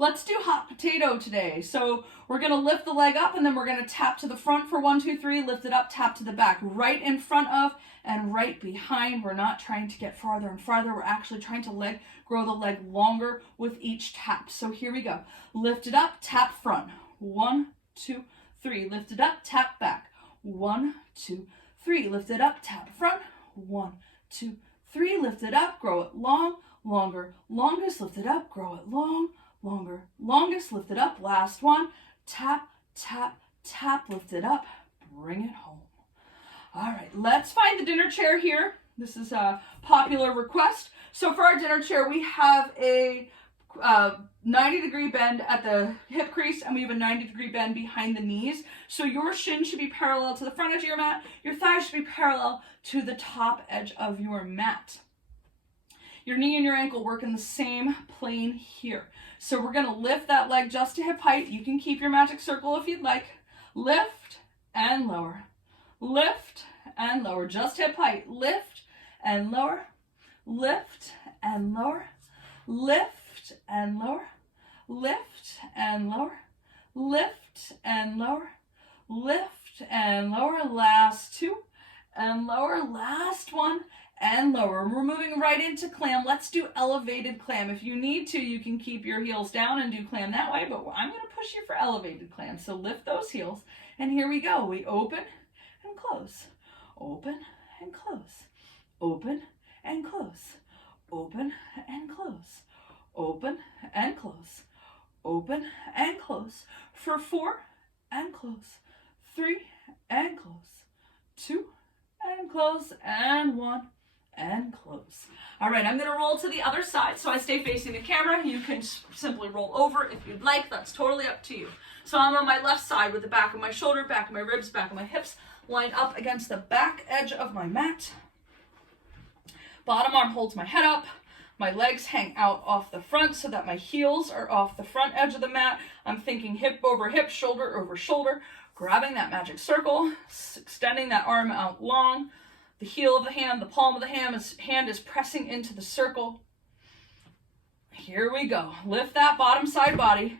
Let's do hot potato today. So we're going to lift the leg up and then we're going to tap to the front for 1, 2, 3, lift it up, tap to the back, right in front of and right behind. We're not trying to get farther and farther. We're actually trying to grow the leg longer with each tap. So here we go. Lift it up, tap front. 1, 2, 3. Lift it up, tap back. 1, 2, 3. Lift it up, tap front. 1, 2, 3. Lift it up, grow it long, longer, longest. Lift it up, grow it long, longer, longest. Lift it up. Last one. Tap, tap, tap. Lift it up. Bring it home. All right, let's find the dinner chair here. This is a popular request. So for our dinner chair, we have a 90-degree bend at the hip crease, and we have a 90-degree bend behind the knees. So your shin should be parallel to the front edge of your mat. Your thighs should be parallel to the top edge of your mat. Your knee and your ankle work in the same plane here. So we're going to lift that leg just to hip height. You can keep your magic circle if you'd like. Lift and lower. Lift and lower. Just hip height. Lift and lower. Lift and lower. Lift and lower. Lift and lower. Lift and lower. Lift and lower. Last 2 and lower. Last 1 and lower. We're moving right into clam. Let's do elevated clam. If you need to, you can keep your heels down and do clam that way, but I'm going to push you for elevated clam. So lift those heels, and here we go. We open and close. Open and close. Open and close. Open and close. Open and close. Open and close. For 4 and close. 3 and close. 2 and close. And 1 and close. All right, I'm gonna roll to the other side so I stay facing the camera. You can simply roll over if you'd like. That's totally up to you. So I'm on my left side with the back of my shoulder, back of my ribs, back of my hips, lined up against the back edge of my mat. Bottom arm holds my head up. My legs hang out off the front so that my heels are off the front edge of the mat. I'm thinking hip over hip, shoulder over shoulder, grabbing that magic circle, extending that arm out long. The heel of the hand, the palm of the hand is pressing into the circle. Here we go. Lift that bottom side body.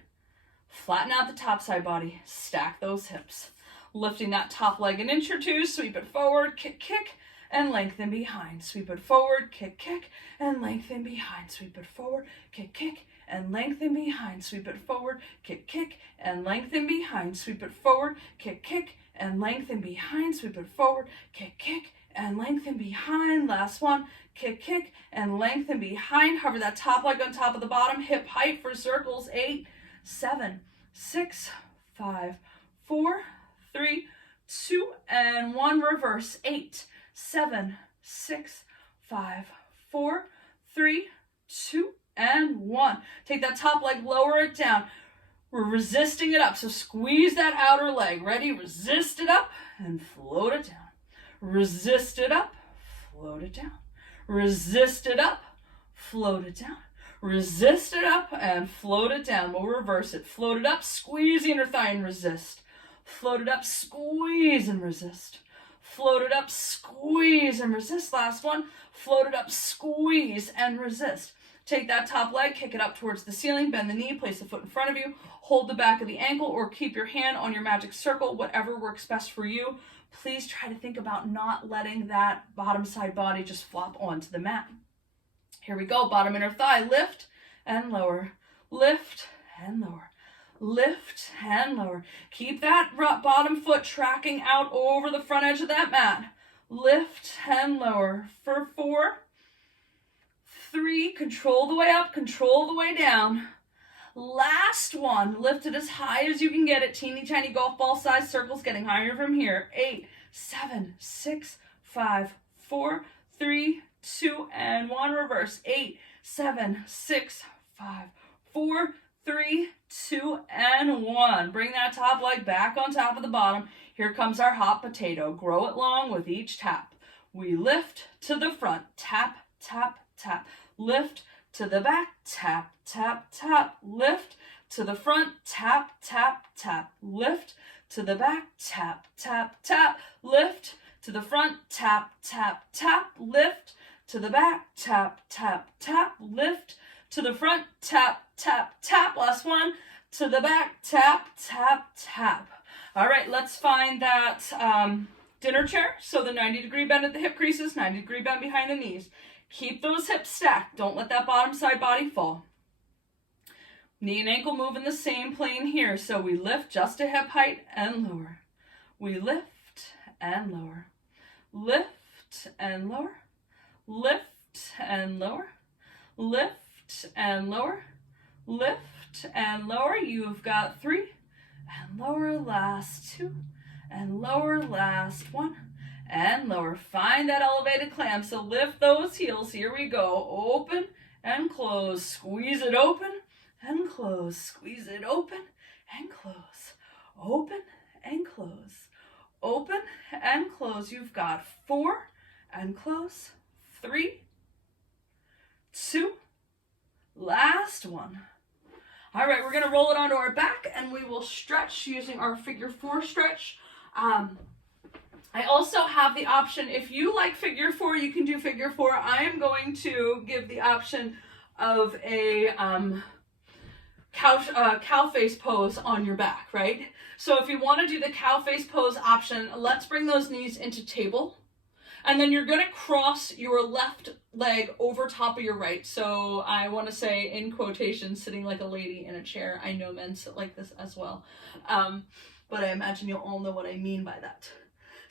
Flatten out the top side body. Stack those hips. Lifting that top leg an inch or two. Sweep it forward. Kick, kick, and lengthen behind. Sweep it forward. Kick, kick, and lengthen behind. Sweep it forward. Kick, kick, and lengthen behind. Sweep it forward. Kick, kick, and lengthen behind. Sweep it forward. Kick, kick, and lengthen behind. Sweep it forward. Kick, kick, and lengthen behind. Last one. Kick, kick, and lengthen behind. Hover that top leg on top of the bottom. Hip height for circles. 8, 7, 6, 5, 4, 3, 2, and 1. Reverse. 8, 7, 6, 5, 4, 3, 2, and 1. Take that top leg, lower it down. We're resisting it up. So squeeze that outer leg. Ready? Resist it up and float it down. Resist it up, float it down. Resist it up, float it down. Resist it up and float it down. We'll reverse it. Float it up, squeeze the inner thigh and resist. Float it up, squeeze and resist. Float it up, squeeze and resist. Last one. Float it up, squeeze and resist. Take that top leg, kick it up towards the ceiling, bend the knee, place the foot in front of you, hold the back of the ankle, or keep your hand on your magic circle, whatever works best for you. Please try to think about not letting that bottom side body just flop onto the mat. Here we go. Bottom inner thigh. Lift and lower. Lift and lower. Lift and lower. Keep that bottom foot tracking out over the front edge of that mat. Lift and lower. For 4, 3, control the way up, control the way down. Last one, lift it as high as you can get it. Teeny tiny golf ball size circles, getting higher from here. 8, 7, 6, 5, 4, 3, 2, and 1. Reverse. 8, 7, 6, 5, 4, 3, 2, and 1. Bring that top leg back on top of the bottom. Here comes our hot potato. Grow it long with each tap. We lift to the front. Tap, tap, tap. Lift to the back, tap, tap, tap. Lift to the front, tap, tap, tap. Lift to the back, tap, tap, tap. Lift to the front, tap, tap, tap. Lift to the back, tap, tap, tap. Lift to the front, tap, tap, tap. Last one, to the back, tap, tap, tap. All right, let's find that dinner chair. So the 90-degree bend at the hip creases, 90-degree bend behind the knees. Keep those hips stacked. Don't let that bottom side body fall. Knee and ankle move in the same plane here. So we lift just to hip height and lower. We lift and lower. Lift and lower. Lift and lower. Lift and lower. Lift and lower. You've got 3. And lower, last 2. And lower, last 1. And lower. Find that elevated clam. So lift those heels. Here we go. Open and close. Squeeze it open and close. Squeeze it open and close. Open and close. Open and close. You've got 4 and close. 3, 2, last 1. All right, we're going to roll it onto our back and we will stretch using our figure 4 stretch. I also have the option, if you like figure 4, you can do figure 4. I am going to give the option of a cow face pose on your back, right? So if you want to do the cow face pose option, let's bring those knees into table. And then you're going to cross your left leg over top of your right. So I want to say, in quotation, sitting like a lady in a chair. I know men sit like this as well. But I imagine you'll all know what I mean by that.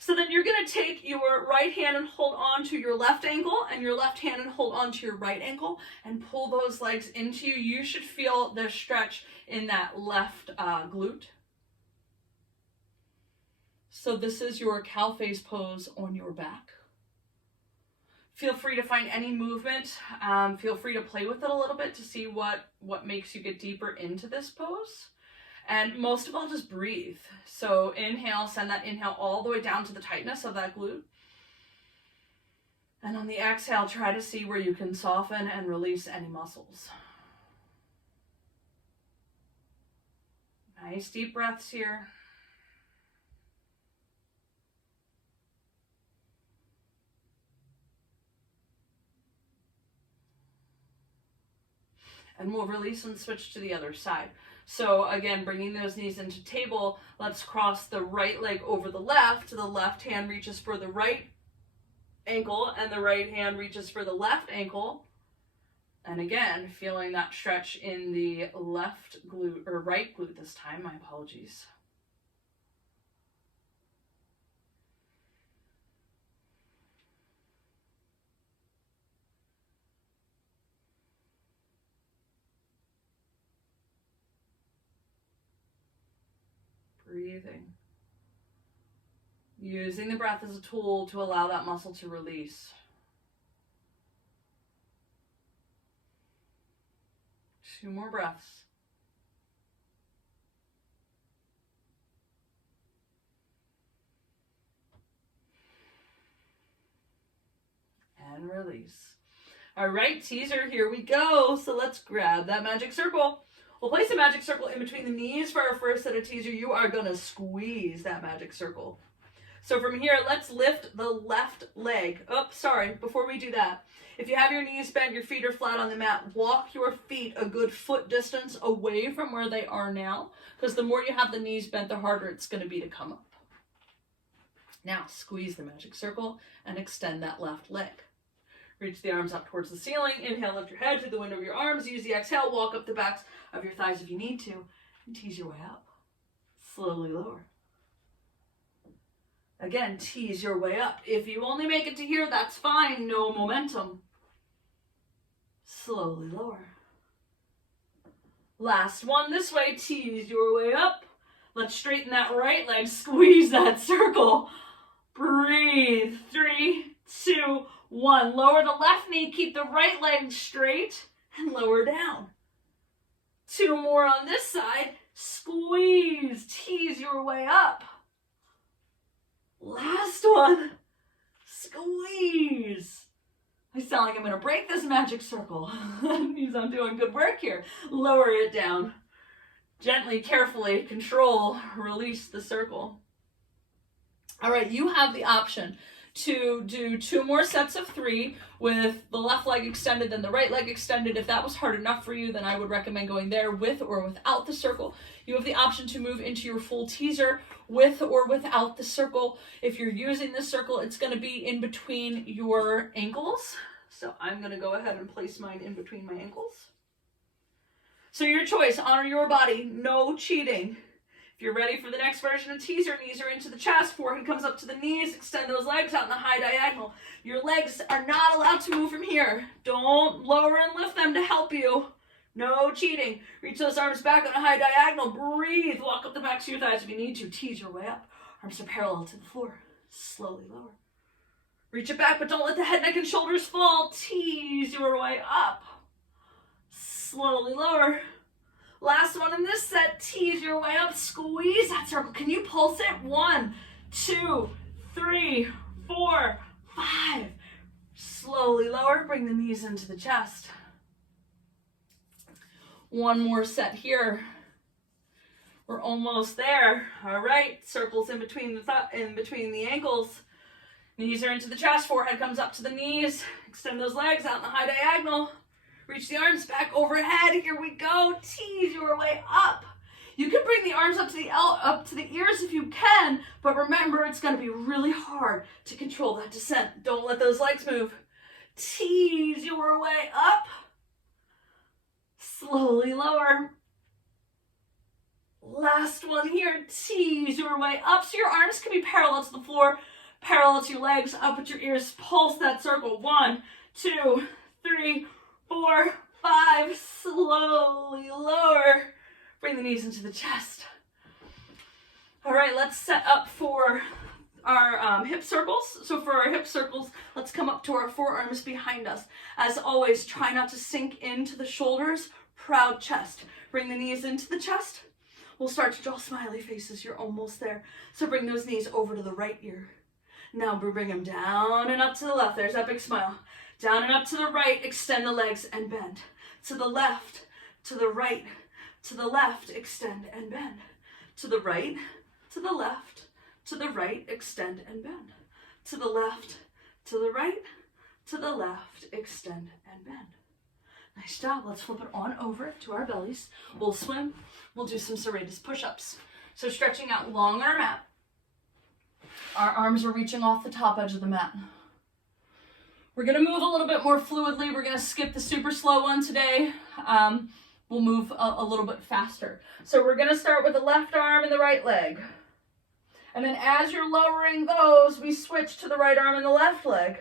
So then you're going to take your right hand and hold on to your left ankle, and your left hand and hold on to your right ankle, and pull those legs into you. You should feel the stretch in that left glute. So this is your cow face pose on your back. Feel free to find any movement. Feel free to play with it a little bit to see what makes you get deeper into this pose. And most of all, just breathe. So inhale, send that inhale all the way down to the tightness of that glute. And on the exhale, try to see where you can soften and release any muscles. Nice deep breaths here. And we'll release and switch to the other side. So again, bringing those knees into table, let's cross the right leg over the left. The left hand reaches for the right ankle and the right hand reaches for the left ankle. And again, feeling that stretch in the left glute, or right glute this time, my apologies. Breathing. Using the breath as a tool to allow that muscle to release. Two more breaths. And release. All right, teaser, here we go. So let's grab that magic circle. We'll place a magic circle in between the knees for our first set of teaser. You are gonna squeeze that magic circle. So from here, let's lift the left leg. Oh, sorry, before we do that, if you have your knees bent, your feet are flat on the mat, walk your feet a good foot distance away from where they are now, because the more you have the knees bent, the harder it's gonna be to come up. Now, squeeze the magic circle and extend that left leg. Reach the arms up towards the ceiling. Inhale, lift your head through the window of your arms. Use the exhale, walk up the backs of your thighs if you need to, and tease your way up. Slowly lower. Again, tease your way up. If you only make it to here, that's fine. No momentum. Slowly lower. Last one this way. Tease your way up. Let's straighten that right leg. Squeeze that circle. Breathe. 3, 2, 1. Lower the left knee. Keep the right leg straight and lower down. 2 more on this side. Squeeze. Tease your way up. Last one. Squeeze. I sound like I'm going to break this magic circle. That means I'm doing good work here. Lower it down. Gently, carefully, control, release the circle. All right, you have the option to do 2 more sets of 3 with the left leg extended and the right leg extended. If that was hard enough for you, then I would recommend going there with or without the circle. You have the option to move into your full teaser with or without the circle. If you're using the circle, it's going to be in between your ankles. So I'm going to go ahead and place mine in between my ankles. So your choice, honor your body, no cheating. If you're ready for the next version of teaser, knees are into the chest, forehead comes up to the knees, extend those legs out in the high diagonal. Your legs are not allowed to move from here. Don't lower and lift them to help you. No cheating. Reach those arms back on a high diagonal. Breathe. Walk up the backs of your thighs if you need to. Tease your way up. Arms are parallel to the floor. Slowly lower. Reach it back, but don't let the head, neck, and shoulders fall. Tease your way up. Slowly lower. Last one in this set. Tease your way up. Squeeze that circle. Can you pulse it? 1, 2, 3, 4, 5. Slowly lower. Bring the knees into the chest. One more set here. We're almost there. All right. Circles in between the ankles. Knees are into the chest. Forehead comes up to the knees. Extend those legs out in the high diagonal. Reach the arms back overhead. Here we go. Tease your way up. You can bring the arms up to the ears if you can, but remember it's going to be really hard to control that descent. Don't let those legs move. Tease your way up. Slowly lower. Last one here. Tease your way up. So your arms can be parallel to the floor, parallel to your legs, up at your ears. Pulse that circle. 1, 2, 3, 4, 5. Slowly lower. Bring the knees into the chest. All right, let's set up for our hip circles. So for our hip circles, let's come up to our forearms behind us. As always, try not to sink into the shoulders. Proud chest. Bring the knees into the chest. We'll start to draw smiley faces. You're almost there. So bring those knees over to the right ear. Now we bring them down and up to the left. There's that big smile. Down and up to the right. Extend the legs and bend. To the left, to the right, to the left, extend and bend. To the right, to the left, to the right, extend and bend. To the left, to the right, to the left, extend and bend. Nice job. Let's flip it on over to our bellies. We'll swim. We'll do some serratus push-ups. So stretching out long on our mat. Our arms are reaching off the top edge of the mat. We're going to move a little bit more fluidly. We're going to skip the super slow one today. We'll move a little bit faster. So we're going to start with the left arm and the right leg. And then as you're lowering those, we switch to the right arm and the left leg.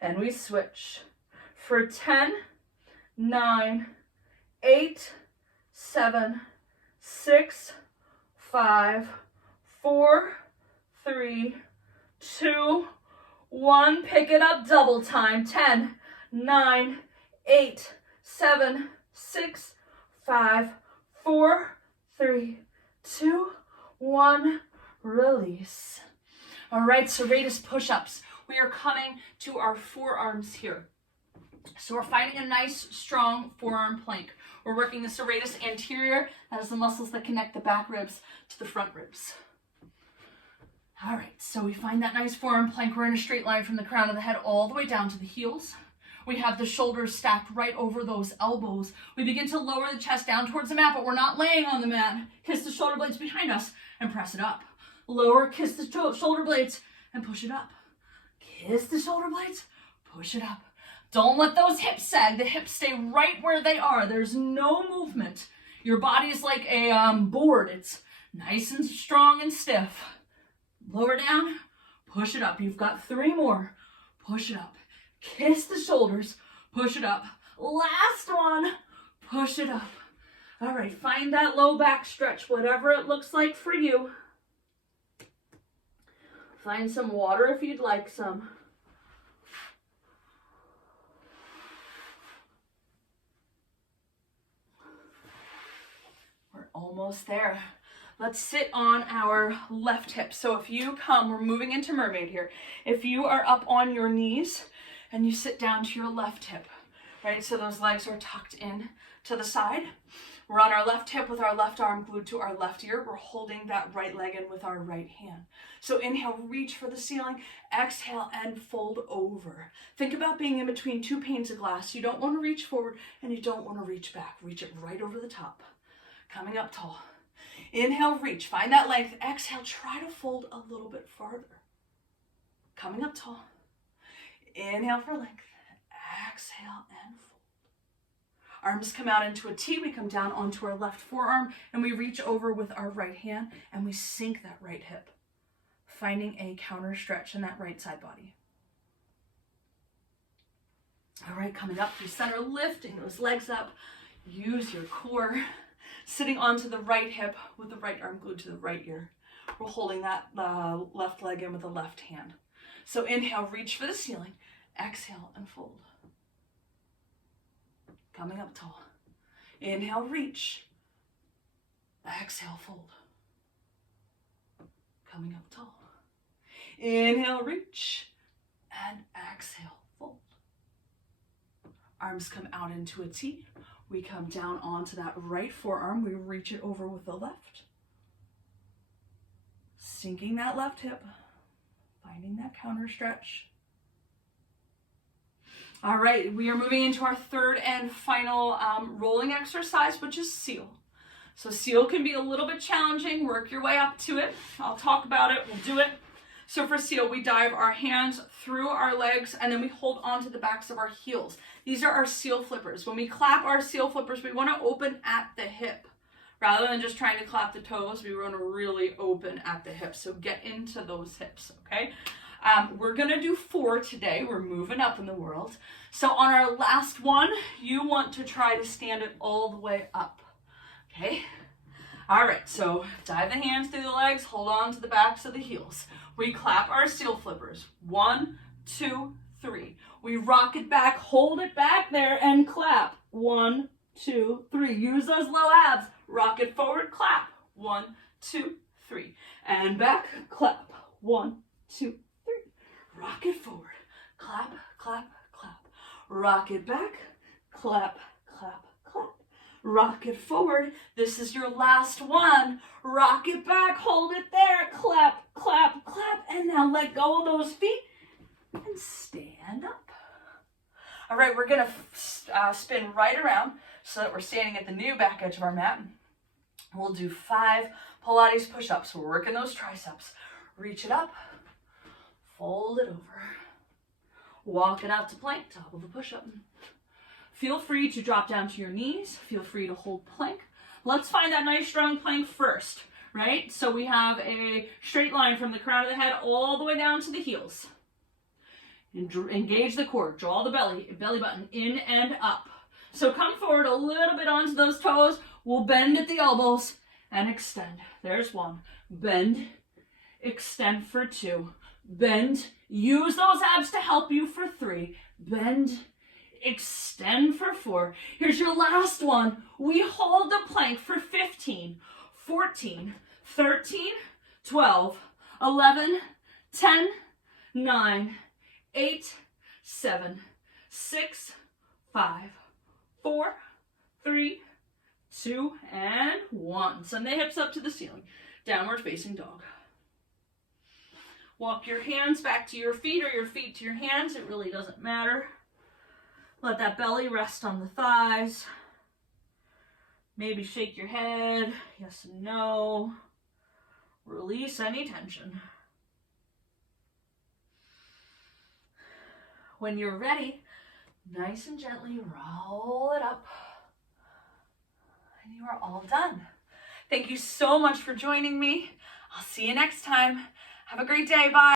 And we switch for 10, 9, 8, 7, 6, 5, 4, 3, 2, 1. Pick it up, double time. 10, 9, 8, 7, 6, 5, 4, 3, 2, 1. Release. All right, serratus push-ups. We are coming to our forearms here. So we're finding a nice, strong forearm plank. We're working the serratus anterior. That is the muscles that connect the back ribs to the front ribs. All right, so we find that nice forearm plank. We're in a straight line from the crown of the head all the way down to the heels. We have the shoulders stacked right over those elbows. We begin to lower the chest down towards the mat, but we're not laying on the mat. Kiss the shoulder blades behind us and press it up. Lower, kiss the shoulder blades and push it up. Kiss the shoulder blades, push it up. Don't let those hips sag. The hips stay right where they are. There's no movement. Your body is like a board. It's nice and strong and stiff. Lower down, push it up. You've got 3 more. Push it up. Kiss the shoulders, push it up. Last one, push it up. All right, find that low back stretch, whatever it looks like for you. Find some water if you'd like some. We're almost there. Let's sit on our left hip. So if you come, we're moving into mermaid here. If you are up on your knees and you sit down to your left hip, right? So those legs are tucked in to the side. We're on our left hip with our left arm glued to our left ear. We're holding that right leg in with our right hand. So inhale, reach for the ceiling. Exhale and fold over. Think about being in between 2 panes of glass. You don't want to reach forward and you don't want to reach back. Reach it right over the top. Coming up tall. Inhale, reach. Find that length. Exhale, try to fold a little bit farther. Coming up tall. Inhale for length. Exhale and fold. Arms come out into a T. We come down onto our left forearm and we reach over with our right hand and we sink that right hip, finding a counter stretch in that right side body. All right, coming up through center, lifting those legs up. Use your core. Sitting onto the right hip with the right arm glued to the right ear. We're holding that left leg in with the left hand. So inhale, reach for the ceiling. Exhale and fold. Coming up tall. Inhale, reach. Exhale, fold. Coming up tall. Inhale, reach. And exhale, fold. Arms come out into a T. We come down onto that right forearm. We reach it over with the left. Sinking that left hip. Finding that counter stretch. All right, we are moving into our third and final rolling exercise, which is seal. So seal can be a little bit challenging. Work your way up to it. I'll talk about it. We'll do it. So for seal, we dive our hands through our legs and then we hold onto the backs of our heels. These are our seal flippers. When we clap our seal flippers, we want to open at the hip. Rather than just trying to clap the toes, we want to really open at the hips. So get into those hips, okay? We're going to do 4 today. We're moving up in the world. So on our last one, you want to try to stand it all the way up, okay? All right, so dive the hands through the legs, hold on to the backs of the heels. We clap our seal flippers. 1, 2, 3. We rock it back, hold it back there, and clap. 1, 2, 3. Use those low abs. Rock it forward, clap. 1, 2, 3. And back, clap. 1, 2, 3. Rock it forward. Clap, clap, clap. Rock it back, clap, clap, clap. Rock it forward. This is your last one. Rock it back, hold it there. Clap, clap, clap. And now let go of those feet and stand up. All right, we're gonna spin right around so that we're standing at the new back edge of our mat. We'll do 5 Pilates push-ups. We're working those triceps. Reach it up, fold it over. Walk it out to plank, top of a push-up. Feel free to drop down to your knees. Feel free to hold plank. Let's find that nice strong plank first, right? So we have a straight line from the crown of the head all the way down to the heels. Engage the core, draw the belly button in and up. So come forward a little bit onto those toes. We'll bend at the elbows and extend. There's 1. Bend, extend for 2. Bend, use those abs to help you for 3. Bend, extend for 4. Here's your last one. We hold the plank for 15, 14, 13, 12, 11, 10, 9, 8, 7, 6, 5, 4, 3, 2, and 1. Send the hips up to the ceiling. Downward facing dog. Walk your hands back to your feet or your feet to your hands. It really doesn't matter. Let that belly rest on the thighs. Maybe shake your head. Yes and no. Release any tension. When you're ready, nice and gently roll it up. And you are all done. Thank you so much for joining me. I'll see you next time. Have a great day. Bye.